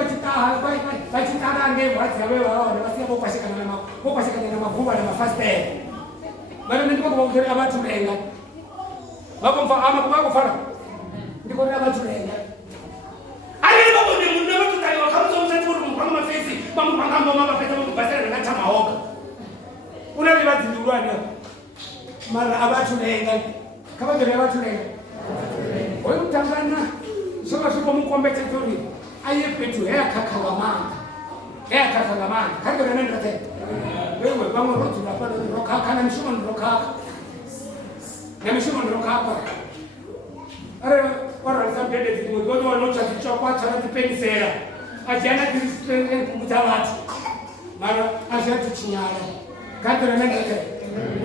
bachitaha nge wati wewe wao ni wasia bopashikana na mavuba na mafaste. Bado ndiko kwa kutoka watu lenga. Baba mfa ama kwa kufara. Ndiko na watu lenga. Ali baba ni mundu watu tani wakamzo mtatu mpanga mafesi. Mama pesa mbasera na chama hoga. Unali watu ndurani. Mara abatu lenga. Kama ndio watu lenga. Wewe mtangana. Soma shuko mkombe tetori. Aye petu hea kakalamanda. Kando na nenda tena. Wewe kama rotu na pale roka kana mishuma roka. Na mishuma roka hapa. Ora sabede zimudodo wanocha kichwa cha tupeni sera. Ajana disipline kumutawati. Mara ashatu chinyala. Kando na nenda tena.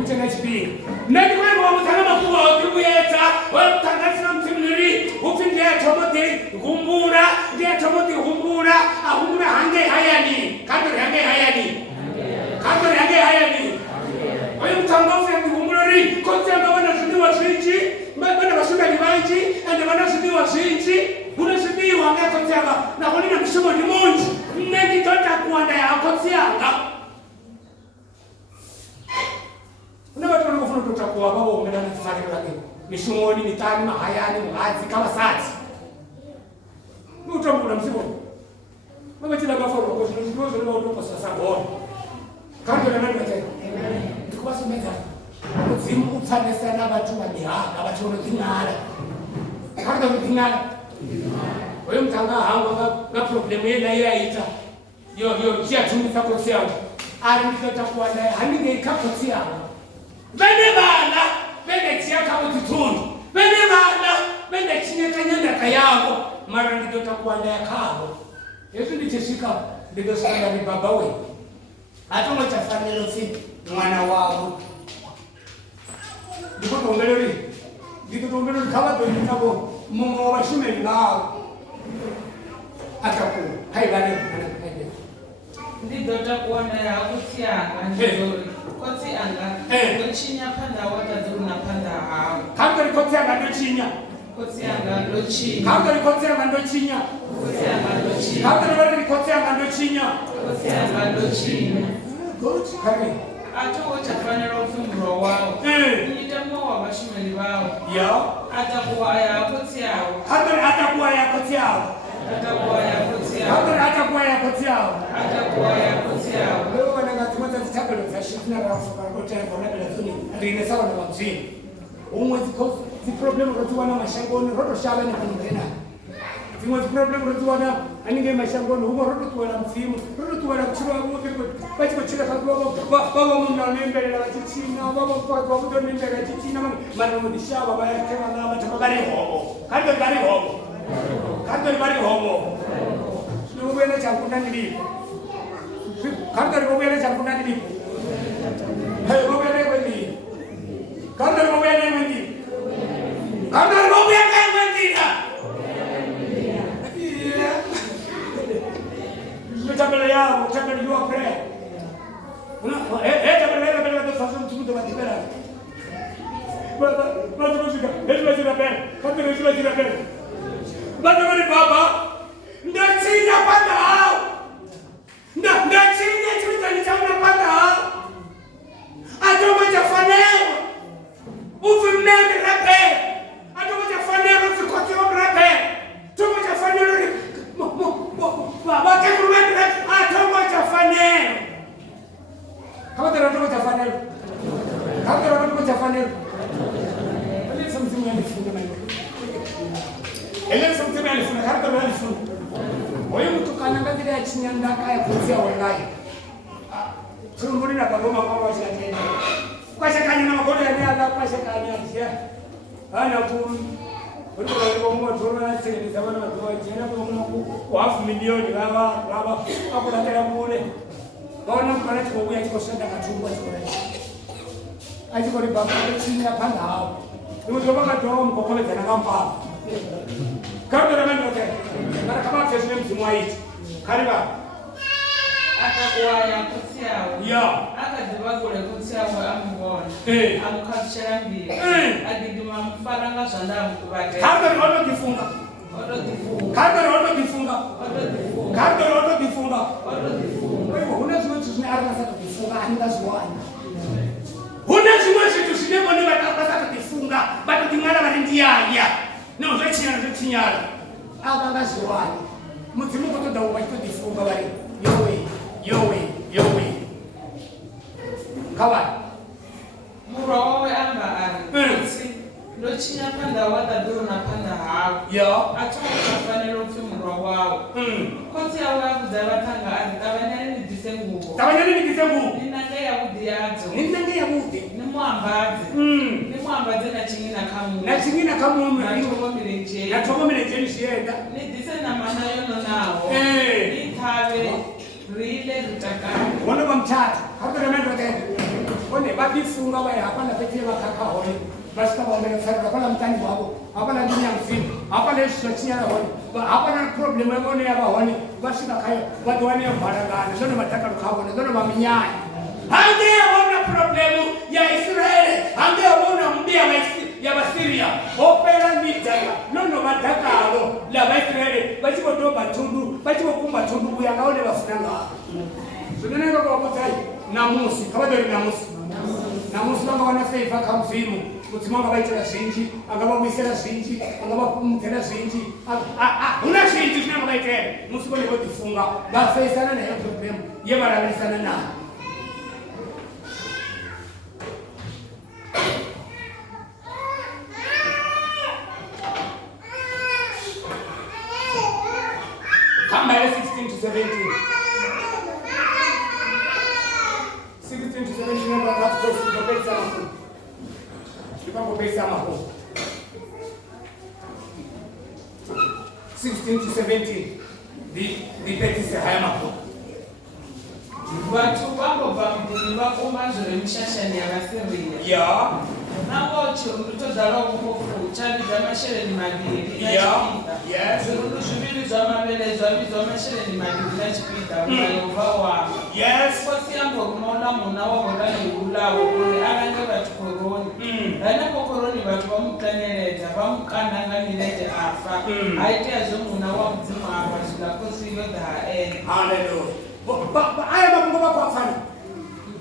Uche na chipi. Ndio kwa mtana mkubwa ukiyeta, wewe mtangaza mtimliri, ufindia chomote gumbura, ndia chomote gumbura, ahumura hange hayani. Kando hange hayani. Wewe mtangaza mtimliri, kote ambao wanashuhudiwa shinji, bwana washuhudia liwanji, ndio wanashuhudiwa shinji, unashuhudiwa ngako tena. Na kwa nini mshumo ni monji? Ndio tota kuanda yako tianga. Unaweza kufuna tutakuwa baba umeenda kufanya lake. Mishumoni mitani mahayani mhazi kama sati. Utambu na msibo. Mama tina gaforo kwa sababu ndio ndio sasa bora. Kando na nani tena? Ndikuwa simeza. Uzimu utane sana watu wa biha, watu wa kinara. Kando na kinara. Wewe mtanga hangu na problem ile ile aita. Yo kia tumika kwa siao. Ari nitakuwa naye haninge ikapotia. Bene tia kama tutundu. Bene chinya kanyanda kayabo. Mara ndio takuwa ndaya kabo. Yesu ndicheshika ndio sana ni baba wewe. Hata mtafanya lofi mwana wao. Ndiko tuongelori kama tunataka mumo wa shime lao. Ataku haibale. Ndio takuwa ndaya kusianga ndio. Koti anga, lochinya panda wata zuru na panda hao. Kando ni koti anga lochinya. Koti anga lochinya. Kando ni koti anga lochinya. Koti anga lochinya. Kando ni koti anga lochinya. Koti anga lochinya. Good. Kami. Ato wacha fanya rofumbro wao. Nitamo wa bashimeli wao. Yo. Atakuwa ya koti yao. Kando atakuwa ya koti yao. Atakuwa ya koti yao. Kando atakuwa ya koti yao. Atakuwa ya koti yao. Wewe wanangatumata vitabelo za shifna rafu kwa kote kwa nabela zuni. Rine sawa na wazini. Umwe zi problem rotuwana mashangoni roto shaba ni kunena. Zimwe zi problem rotuwana aninge mashangoni umwe roto tuwana msimu. Roto tuwana kuchua wote kwa chika kwa baba muna nembele la chichina, baba kwa mtu nembele la chichina mara mudishaba baya kema na matabari hobo. Kando bari hobo. Nubele chakuna nili. Kando bobele chakuna nili. Hey bobele kweli. Kando bobele kweli. Tabela yao, tabela yao prayer. Tabela do façon tudo vai liberar. Mas música, ele vai tirar pé. Quando ele vai tirar pé. Mas agora baba, não tinha padrão. Não tinha tudo ali já na padrão. A turma já falou. O filme é rapé. A turma já falou, o ficou tão rapé. A turma já falou. Wakati kumenda atoma tafanelo. Kama tena atoma tafanelo. kana ngati ya chinyanda kaya kusia online turungurira bagoma kwa chakene kwa chakanya na magodo ya nyaga kwa chakanya tia ana ku uriko ngo turuna tsini zabana kwa jena kwa half milioni baba akulatera kule baona kana chikobuya chikosenda katumba chikora achikori baba chinya panda hao nimetoka toa mkokole tena kampa kamera ndoke mara kama fesi mzimu aiti kariba akakuwaya kutsiawo akadzivagule kutsiawo amubona amukhathishela mbili adigima mfaranga zvandamu kuvake kamera otokifunga huna zvimwe zvinhu zvine ari vasatokifunga handingaziwani huna zvimwe zvinhu zvine vone vasatokifunga vatoti mwana vari ndiyaya no zvechinyara avangaziwani mudzimu kutoda uva chitotifunga vari yowe kawai murwa wawe amba ari kuti ndochinya panda wadaduro napanda havo atinofanira kuti murwa wawo koti yavo yakudza vatanga ari tavanyaniridhise nguvo ninange yaudi yadzo nimuambadze nachingi nakamunhu natomomirenjeni zvienda nidhise namana yono nawo nitave rile ritakani vonova mutatu kakutoremendote one vabifunga vai hapana petire vakakahone vasvika vaomeresarika hapana mutani wavo hapana ndinyamuzini hapana izvi zvachinyara hone hapana problemu yavone yavahone vasvika kayo vatowane mharangana zvono madhakarukaone zvono vaminyaya hange yavona problemu yaisraeri hange yavona mbi yavasiria opera midhaka nono madhaka avo lavaisraeri vachivodoba tundu vachivokumba tundu uya ngaone vafunangavo zvinonenge kwavakutai namusi kavatori namusi vanga vana feiva kamuzimu mudzimu anga vaitira zvinji anga vamuisira zvinji anga vamutera zvinji huna zvinji zvinanga vaitera musi kone votifunga vafeisana nayo problemu yevaravisana nayo Kambale 16 to 17. 16 to 17 never got to the base of the base of 16 to 17. The base is a higher. Vatu vangobva mudini vakomazvore mishashani yakasiriya nango chirundu todzara ukukofu chavidza mashereni maviri nachipida zvirundu zviviri zvamavele zvavidzwa mashereni maviri nachipida umayehova wavo kosi yamborumaona muna wahora nehuru lavo uri arange vati koroni ranapo koroni vatu vamuplaneredza vamukandanganirete afa aitezvo muna wamudzimu apa zvidakosi yodha haeni Hallelujah. Aya mamungu wafanya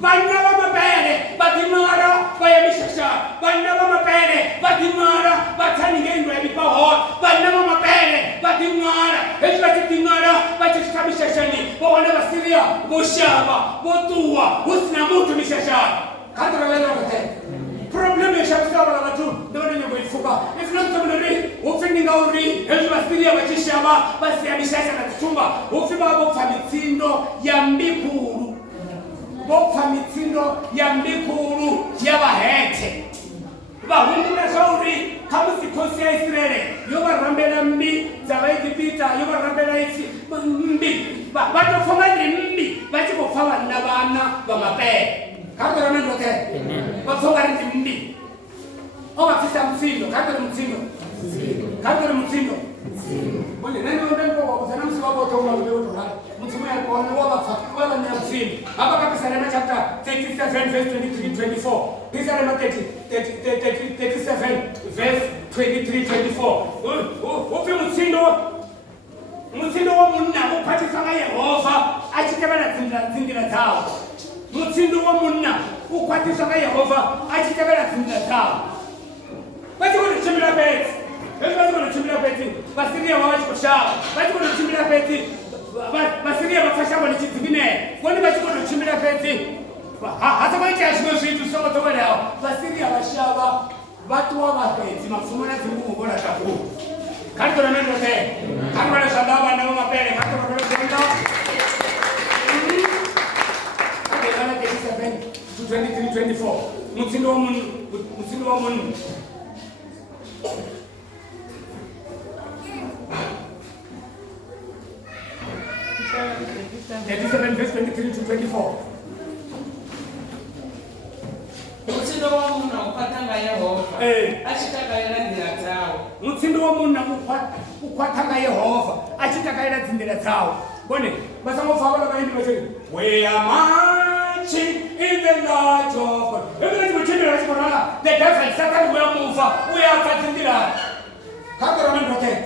vana vamapele vatimara vayamishasha vana vamapele vatimara vatsaningengwa yavipaho vana vamapele vatimara hezvi vachitimara vachishikamisashani vovana vasiria voshava votuwa usina mutu mishashani katoravelerakate problemu yeshakusavara vatu ndovananyambo ifuka ifinamtamnari ufindinga uri hezvi vasiria vachishava vasiyamishasha natitumba ufi vavopfa mitsindo yambikuru vopfa mitsindo yambikuru yavahete vahungura zvauri kamusi kosi yaisraeri yovarambela mbi dzavaitipita yovarambela isi mbi vatopfonganire mbi vachivopfa vana vana vamapele katoramenoke vapfongariti mbi ovapfisa mutsindo katori mutsindo Onde nani musi vavotouma uleotorara mudzimu yakona wavapfa wavanyamutsindo apa kapisarema chapter 37 verse 23 24 pisarema 37 verse 23 24 upi mutsindo womunna uphatiswa ngayehova achitevera dzindira dzawo mutsindo womunna ukwatisa ngayehova achitevera dzindira dzawo vachikonochimira bedzi vachikonochimira bedzi vasiria vavachikoshava vachikonochimira bedzi vasiria vafashavo nechidzivinei voni vachikonochimira bedzi hasa vaita zvimwe zvitu sokotoveravo vasiria vashava vatuwa vapedzi mapfumo nadzimuvora takuru karitoramendote kangwana zvandava navo mapere karitoramendote Msindo wa munhu. Msindo wa munhu. 37 verse 23 to 24. Mutsindo wa munhu ukwata nga Yehova. Achitakaira nzira dzawo. Mutsindo wa munhu ukwata nga Yehova. Achitakaira nzira dzawo. Bone, basangofaka vakaindi vachiti, we are marching in the light of God. Everything we change the Quran. The devil, Satan, we are moving. We are fighting the light. Kako remember that?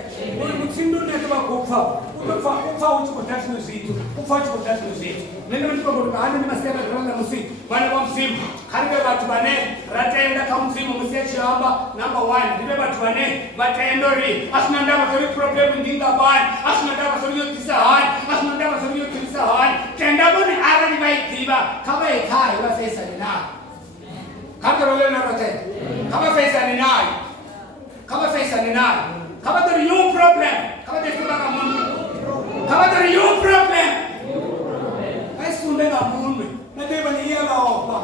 Mutsindo netuva kufa. Kufa uchikotashi nozitu. Kufa uchikotashi nozitu. Nene mtikogoruka handi nimasema kuranga musiku. Wana wa msimu. Karibe watu bane. Ratenda kama msimu musiya chihamba. Number 1. Nibe watu bane. Batendori. Asinandava sori problem ndinga bani. Asinandava sori yotisa hani. Asinandava sori yotisa hani. Tenda boni ara ni vaidiva. Kama ekai wa fesa ni nai. Kako role na rote. Kama fesa ni nai. Kama fesa ni nai. Kama there is no problem. Kama there is no problem. Kama there is no problem. Aisundenga munwe. Nadeba ni yela opa.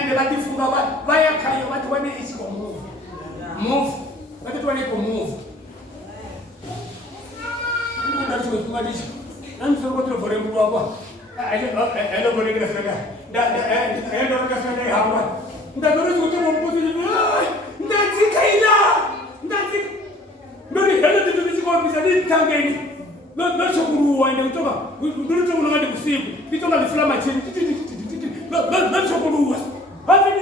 Ende batifunga baya kayo watu wane isiko move. Move. Watu wane ko move. Ndio ndio tumadisha. Nani sio kwa fore mtu hapa. Elo bone kila sana. Endo kila sana hapa. Ndio kutoka mpuzi. Ndazikaila. Ndazika. Ndio helo tulisiko bizani tangeni. No chokuruwa ende kutoka. Ndio tunaona hadi usiku. Vitonga viflama chini. No chokuruwa. Hapo ni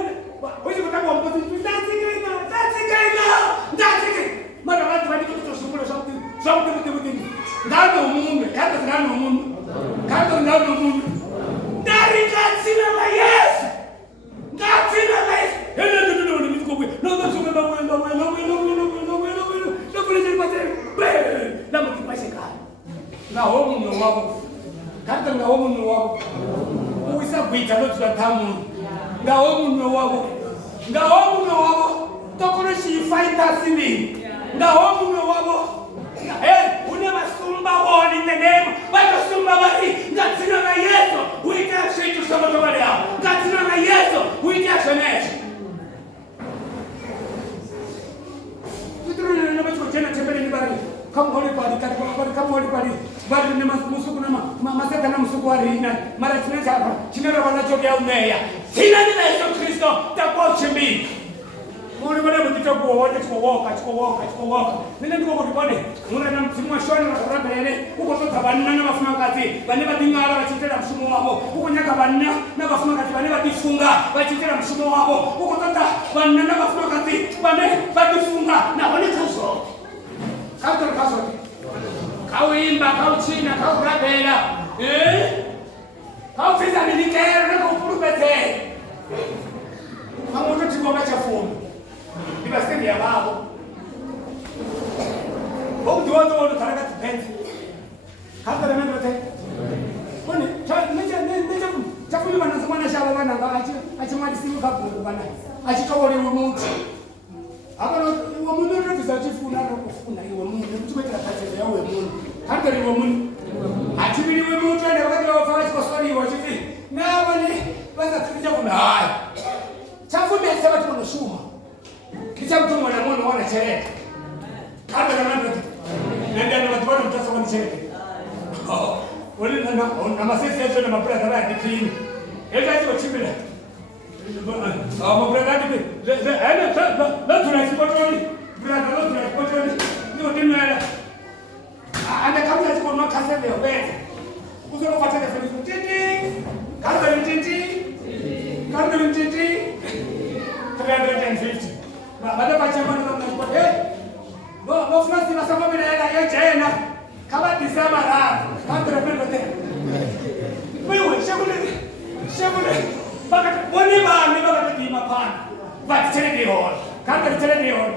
wewe unataka mpuzi. Ndazikaila. Mara watu wadi kutoshukuru sauti mtini. Ndano mume, kaza ndano mume. Kaza ndano mume. Ndari katsina la Yesu. Katsina la Yesu. Helo ndio nimekubwa. No sokeba wewe. Na mkipashika. Na homu ni wako. Kata na homu ni wako. Uisa kuita ndo tutamu. Na homu ni wako. Na homu ni wako. Tokoro shi fighter sini. Na homu ni wako. Une masumba woni nene. Bato sumba bari. Ngatina na Yesu. Uita shitu sama tobale yao. Ngatina na Yesu. Uita shemesh. Tuduru na bacho tena tembele ni bari. Kama holi padi kama holi padi bali ni musuku na maseta na musuku wali ina mara tunaweza hapa chinara wanachokea umeya sina ni Yesu Kristo takuwa chimbi mwana bwana mtitakuwa wote tukowoka nene ndiko kutipone mwana na msimu wa shoni na kuramba yale uko tota banna na bafuna kati bane badingala bachitela mshumo wabo uko nyaka banna na bafuna kati bane badifunga bachitela mshumo wabo uko tota banna na bafuna kati bane badifunga na bane kuso Kauter kasote. Kauimba, kauchina, kaurabela. Kaufiza nilikera na kupurupete. Mamoto tigoma chafumu. Ibasemi ya babo. Bogu watu wana taraka tupenzi. Kauter remember te. Bone, neja chafumi wanazamana shala wana nga achimali simu kabu bana. Achikawole umuti. Abana umuntu ufuna ukufuna iwe umuntu ukubekela phathele yawe umuntu kanti iwe umuntu athibili iwe umuntu ande wakati wafaka sikosori iwe chifi nabani bazathibija kuna hayi chafume sabathi kunoshuma kichamthungo na mwana wana chereka kanti namanda nenda na watu mtasa kwa chereka wale na masisi yetu na mapura kama dipini eza hizo chimila mabrada dipe la tunasipotoni brada la tunasipotoni ndio tena anda kabla tuko na kaza leo bete kuzo kupata telefoni titi kaza titi 350 baada ya chama na mnapote no fulani na sababu na ya jana kama disama la kama tena wewe shambule baka boni bani baka tima pan bak chere de hol kar chere de hol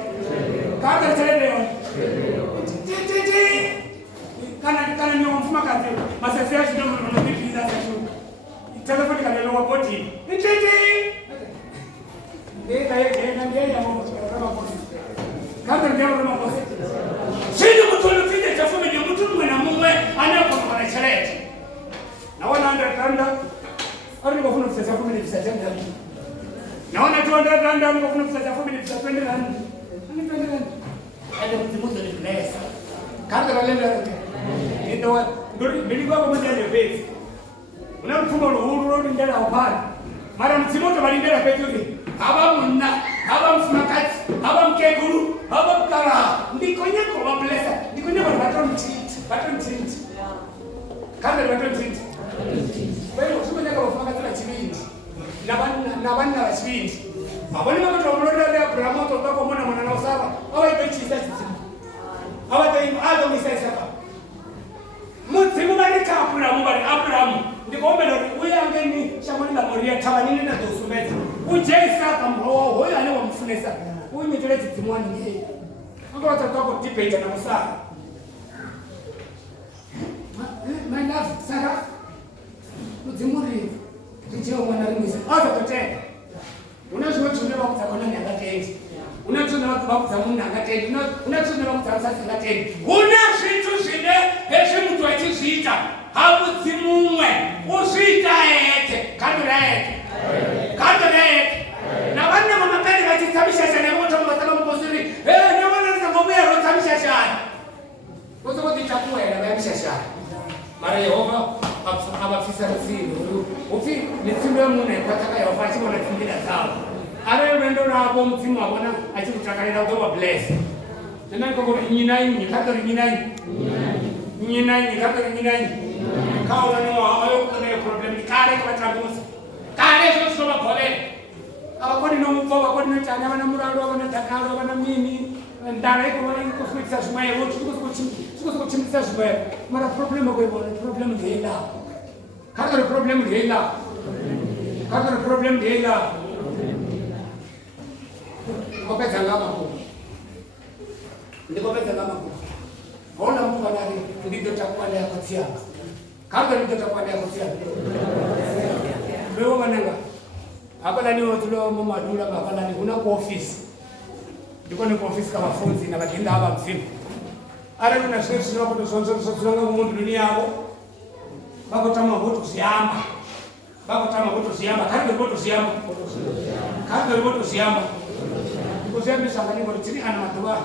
kana ni mfuma kazi masafia ndio mnapiga sasa telefoni kana leo boti ndio ya mambo kama boti kama ndio kama boti sio mtu anafika chafumi ndio mtu mwana mume anapokuwa na chere na 100 kanda ari kwa kuna sasa kumi ni sasa ndio naona 200 rand hapo kuna pesa fupi ni 20 rand. Ni 20 rand. Hadi mtimuzo ni bless. Kando la lenda yake. Ndio nilikuwa kwa moja ya pesa. Unamfunga uhuru ndela upande. Mara mtimoto balindela petuli. Haba mfumakati, haba mkeguru, haba mkara. Ndikonyeko wa blessa. Ndikonyeko baton treat. Kando baton treat. Wewe usiponyeka ufanga tena chibindi. Na bana wa chibindi. Abone mama tomloda le Abrahamu tokako mwana mwana usaba. Awa ipechi sasa. Awa taimo misasa hapa. Mutimu bali Abrahamu. Ndikombe ndo uyangeni shamoni la moria tabanini na dosumeza. Ujesa kamroa hoya ale wamfunesa. Unyitole titimwani nge. Ngo watatoko tipe na musa. My love, Sarah. Mutimuri. Kijio mwana rimisa. Asa tote. Unajua tunaba kutakona ni agatendi. Unajua kutakuna agatendi. Unajua kutakasa agatendi. Una shitu shinde heshimu tuachishita. Habu timumwe usita ete kadra ete na bana mama kali batisabisha sana moto mbataka mkozuri na wana ngomea rotabisha sana wote wote itakuwa inabisha sana mara Yehova abafisa msini ufi nitimbe mune kwataka Yehova chimo na timbila zao are wendo na hapo mtimu abona achikutakalira kwa bless tena kwa nyinai kadri nyinai Kau nani wa ayo kuna problem ni kare kwa trabusi. Kare sio bakole. Abakoni no mfo bakoni na tanya bana murado bana takaro bana mimi. Ndare ko wali ko fixa shumaye wo tuko chimisa shumaye. Mara problem ko ibo problem dhela. Kare problem dhela. Ko pesa ngama ko. Ndiko pesa ngama ko. Ona Mungu anari ndio takuwa leo katia. Kama ndio takuwa leo katia. Leo mananga. Hapa ndani watulo mama dula hapa ndani kuna kwa office. Ndiko ni office kama funzi na batenda hapa msimu. Ara kuna sisi ndio kwa sonzo tunanga mundu dunia hapo. Bako tama voto siamba. Kama voto siamba. Kusema sangani kwa chini ana matoa.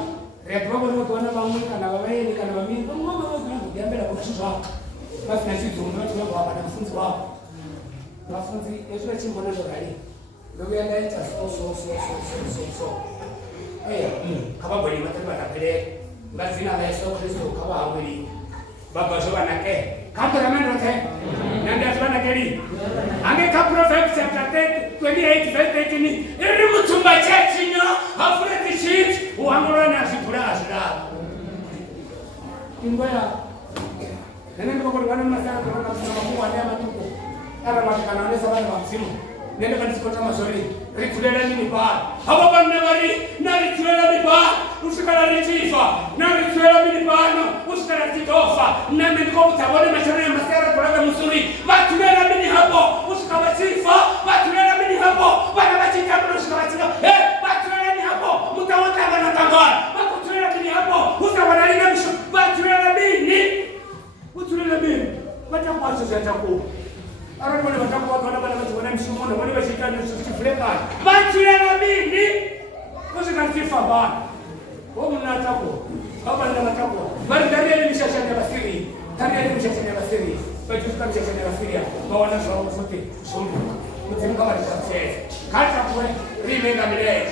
Retua kwa kuona mamu kana wewe kana mimi mama wangu niambia kwa kushuka basi na sisi tunataka kwa wanafunzi wao wanafunzi yesu chimbo na ndorali ndio yanaita so kama bwana matendo atapeleka ngazina la Yesu Kristo kama haweli baba zoba nake kama ramendo te ndio asana keli ange ka Proverbs chapter 28 verse 18 ili mtumba chechinyo afureti shit uangora na sipura asira ingoya nene kwa kwa masara kwa sababu wa nyama tuko ara matikana nesa bana msimu nende kanisa kwa masori ritulela ni ba hapo bana bari na ritulela ni ba usikala ritifa na ritulela ni ba usikala titofa na ndiko kutabone mashara ya masara kwa msuri batulela ni hapo usikala tifa batulela ni hapo bana batika usikala tifa batulela ni hapo mtawata bana tangara batulela ni hapo usawanalina misho batulela ni utulela ni batakwasa zatakuwa ara wale watakuwa wana bana wana mshimona wale washikana sifleka batulela ni usikatifa ba wao mnatako baba ndio natako bali ndani mishashanya basiri bali tukamshashanya basiri kwa wana sawa sote somo mtendo kama risasi kata kwa rive na milele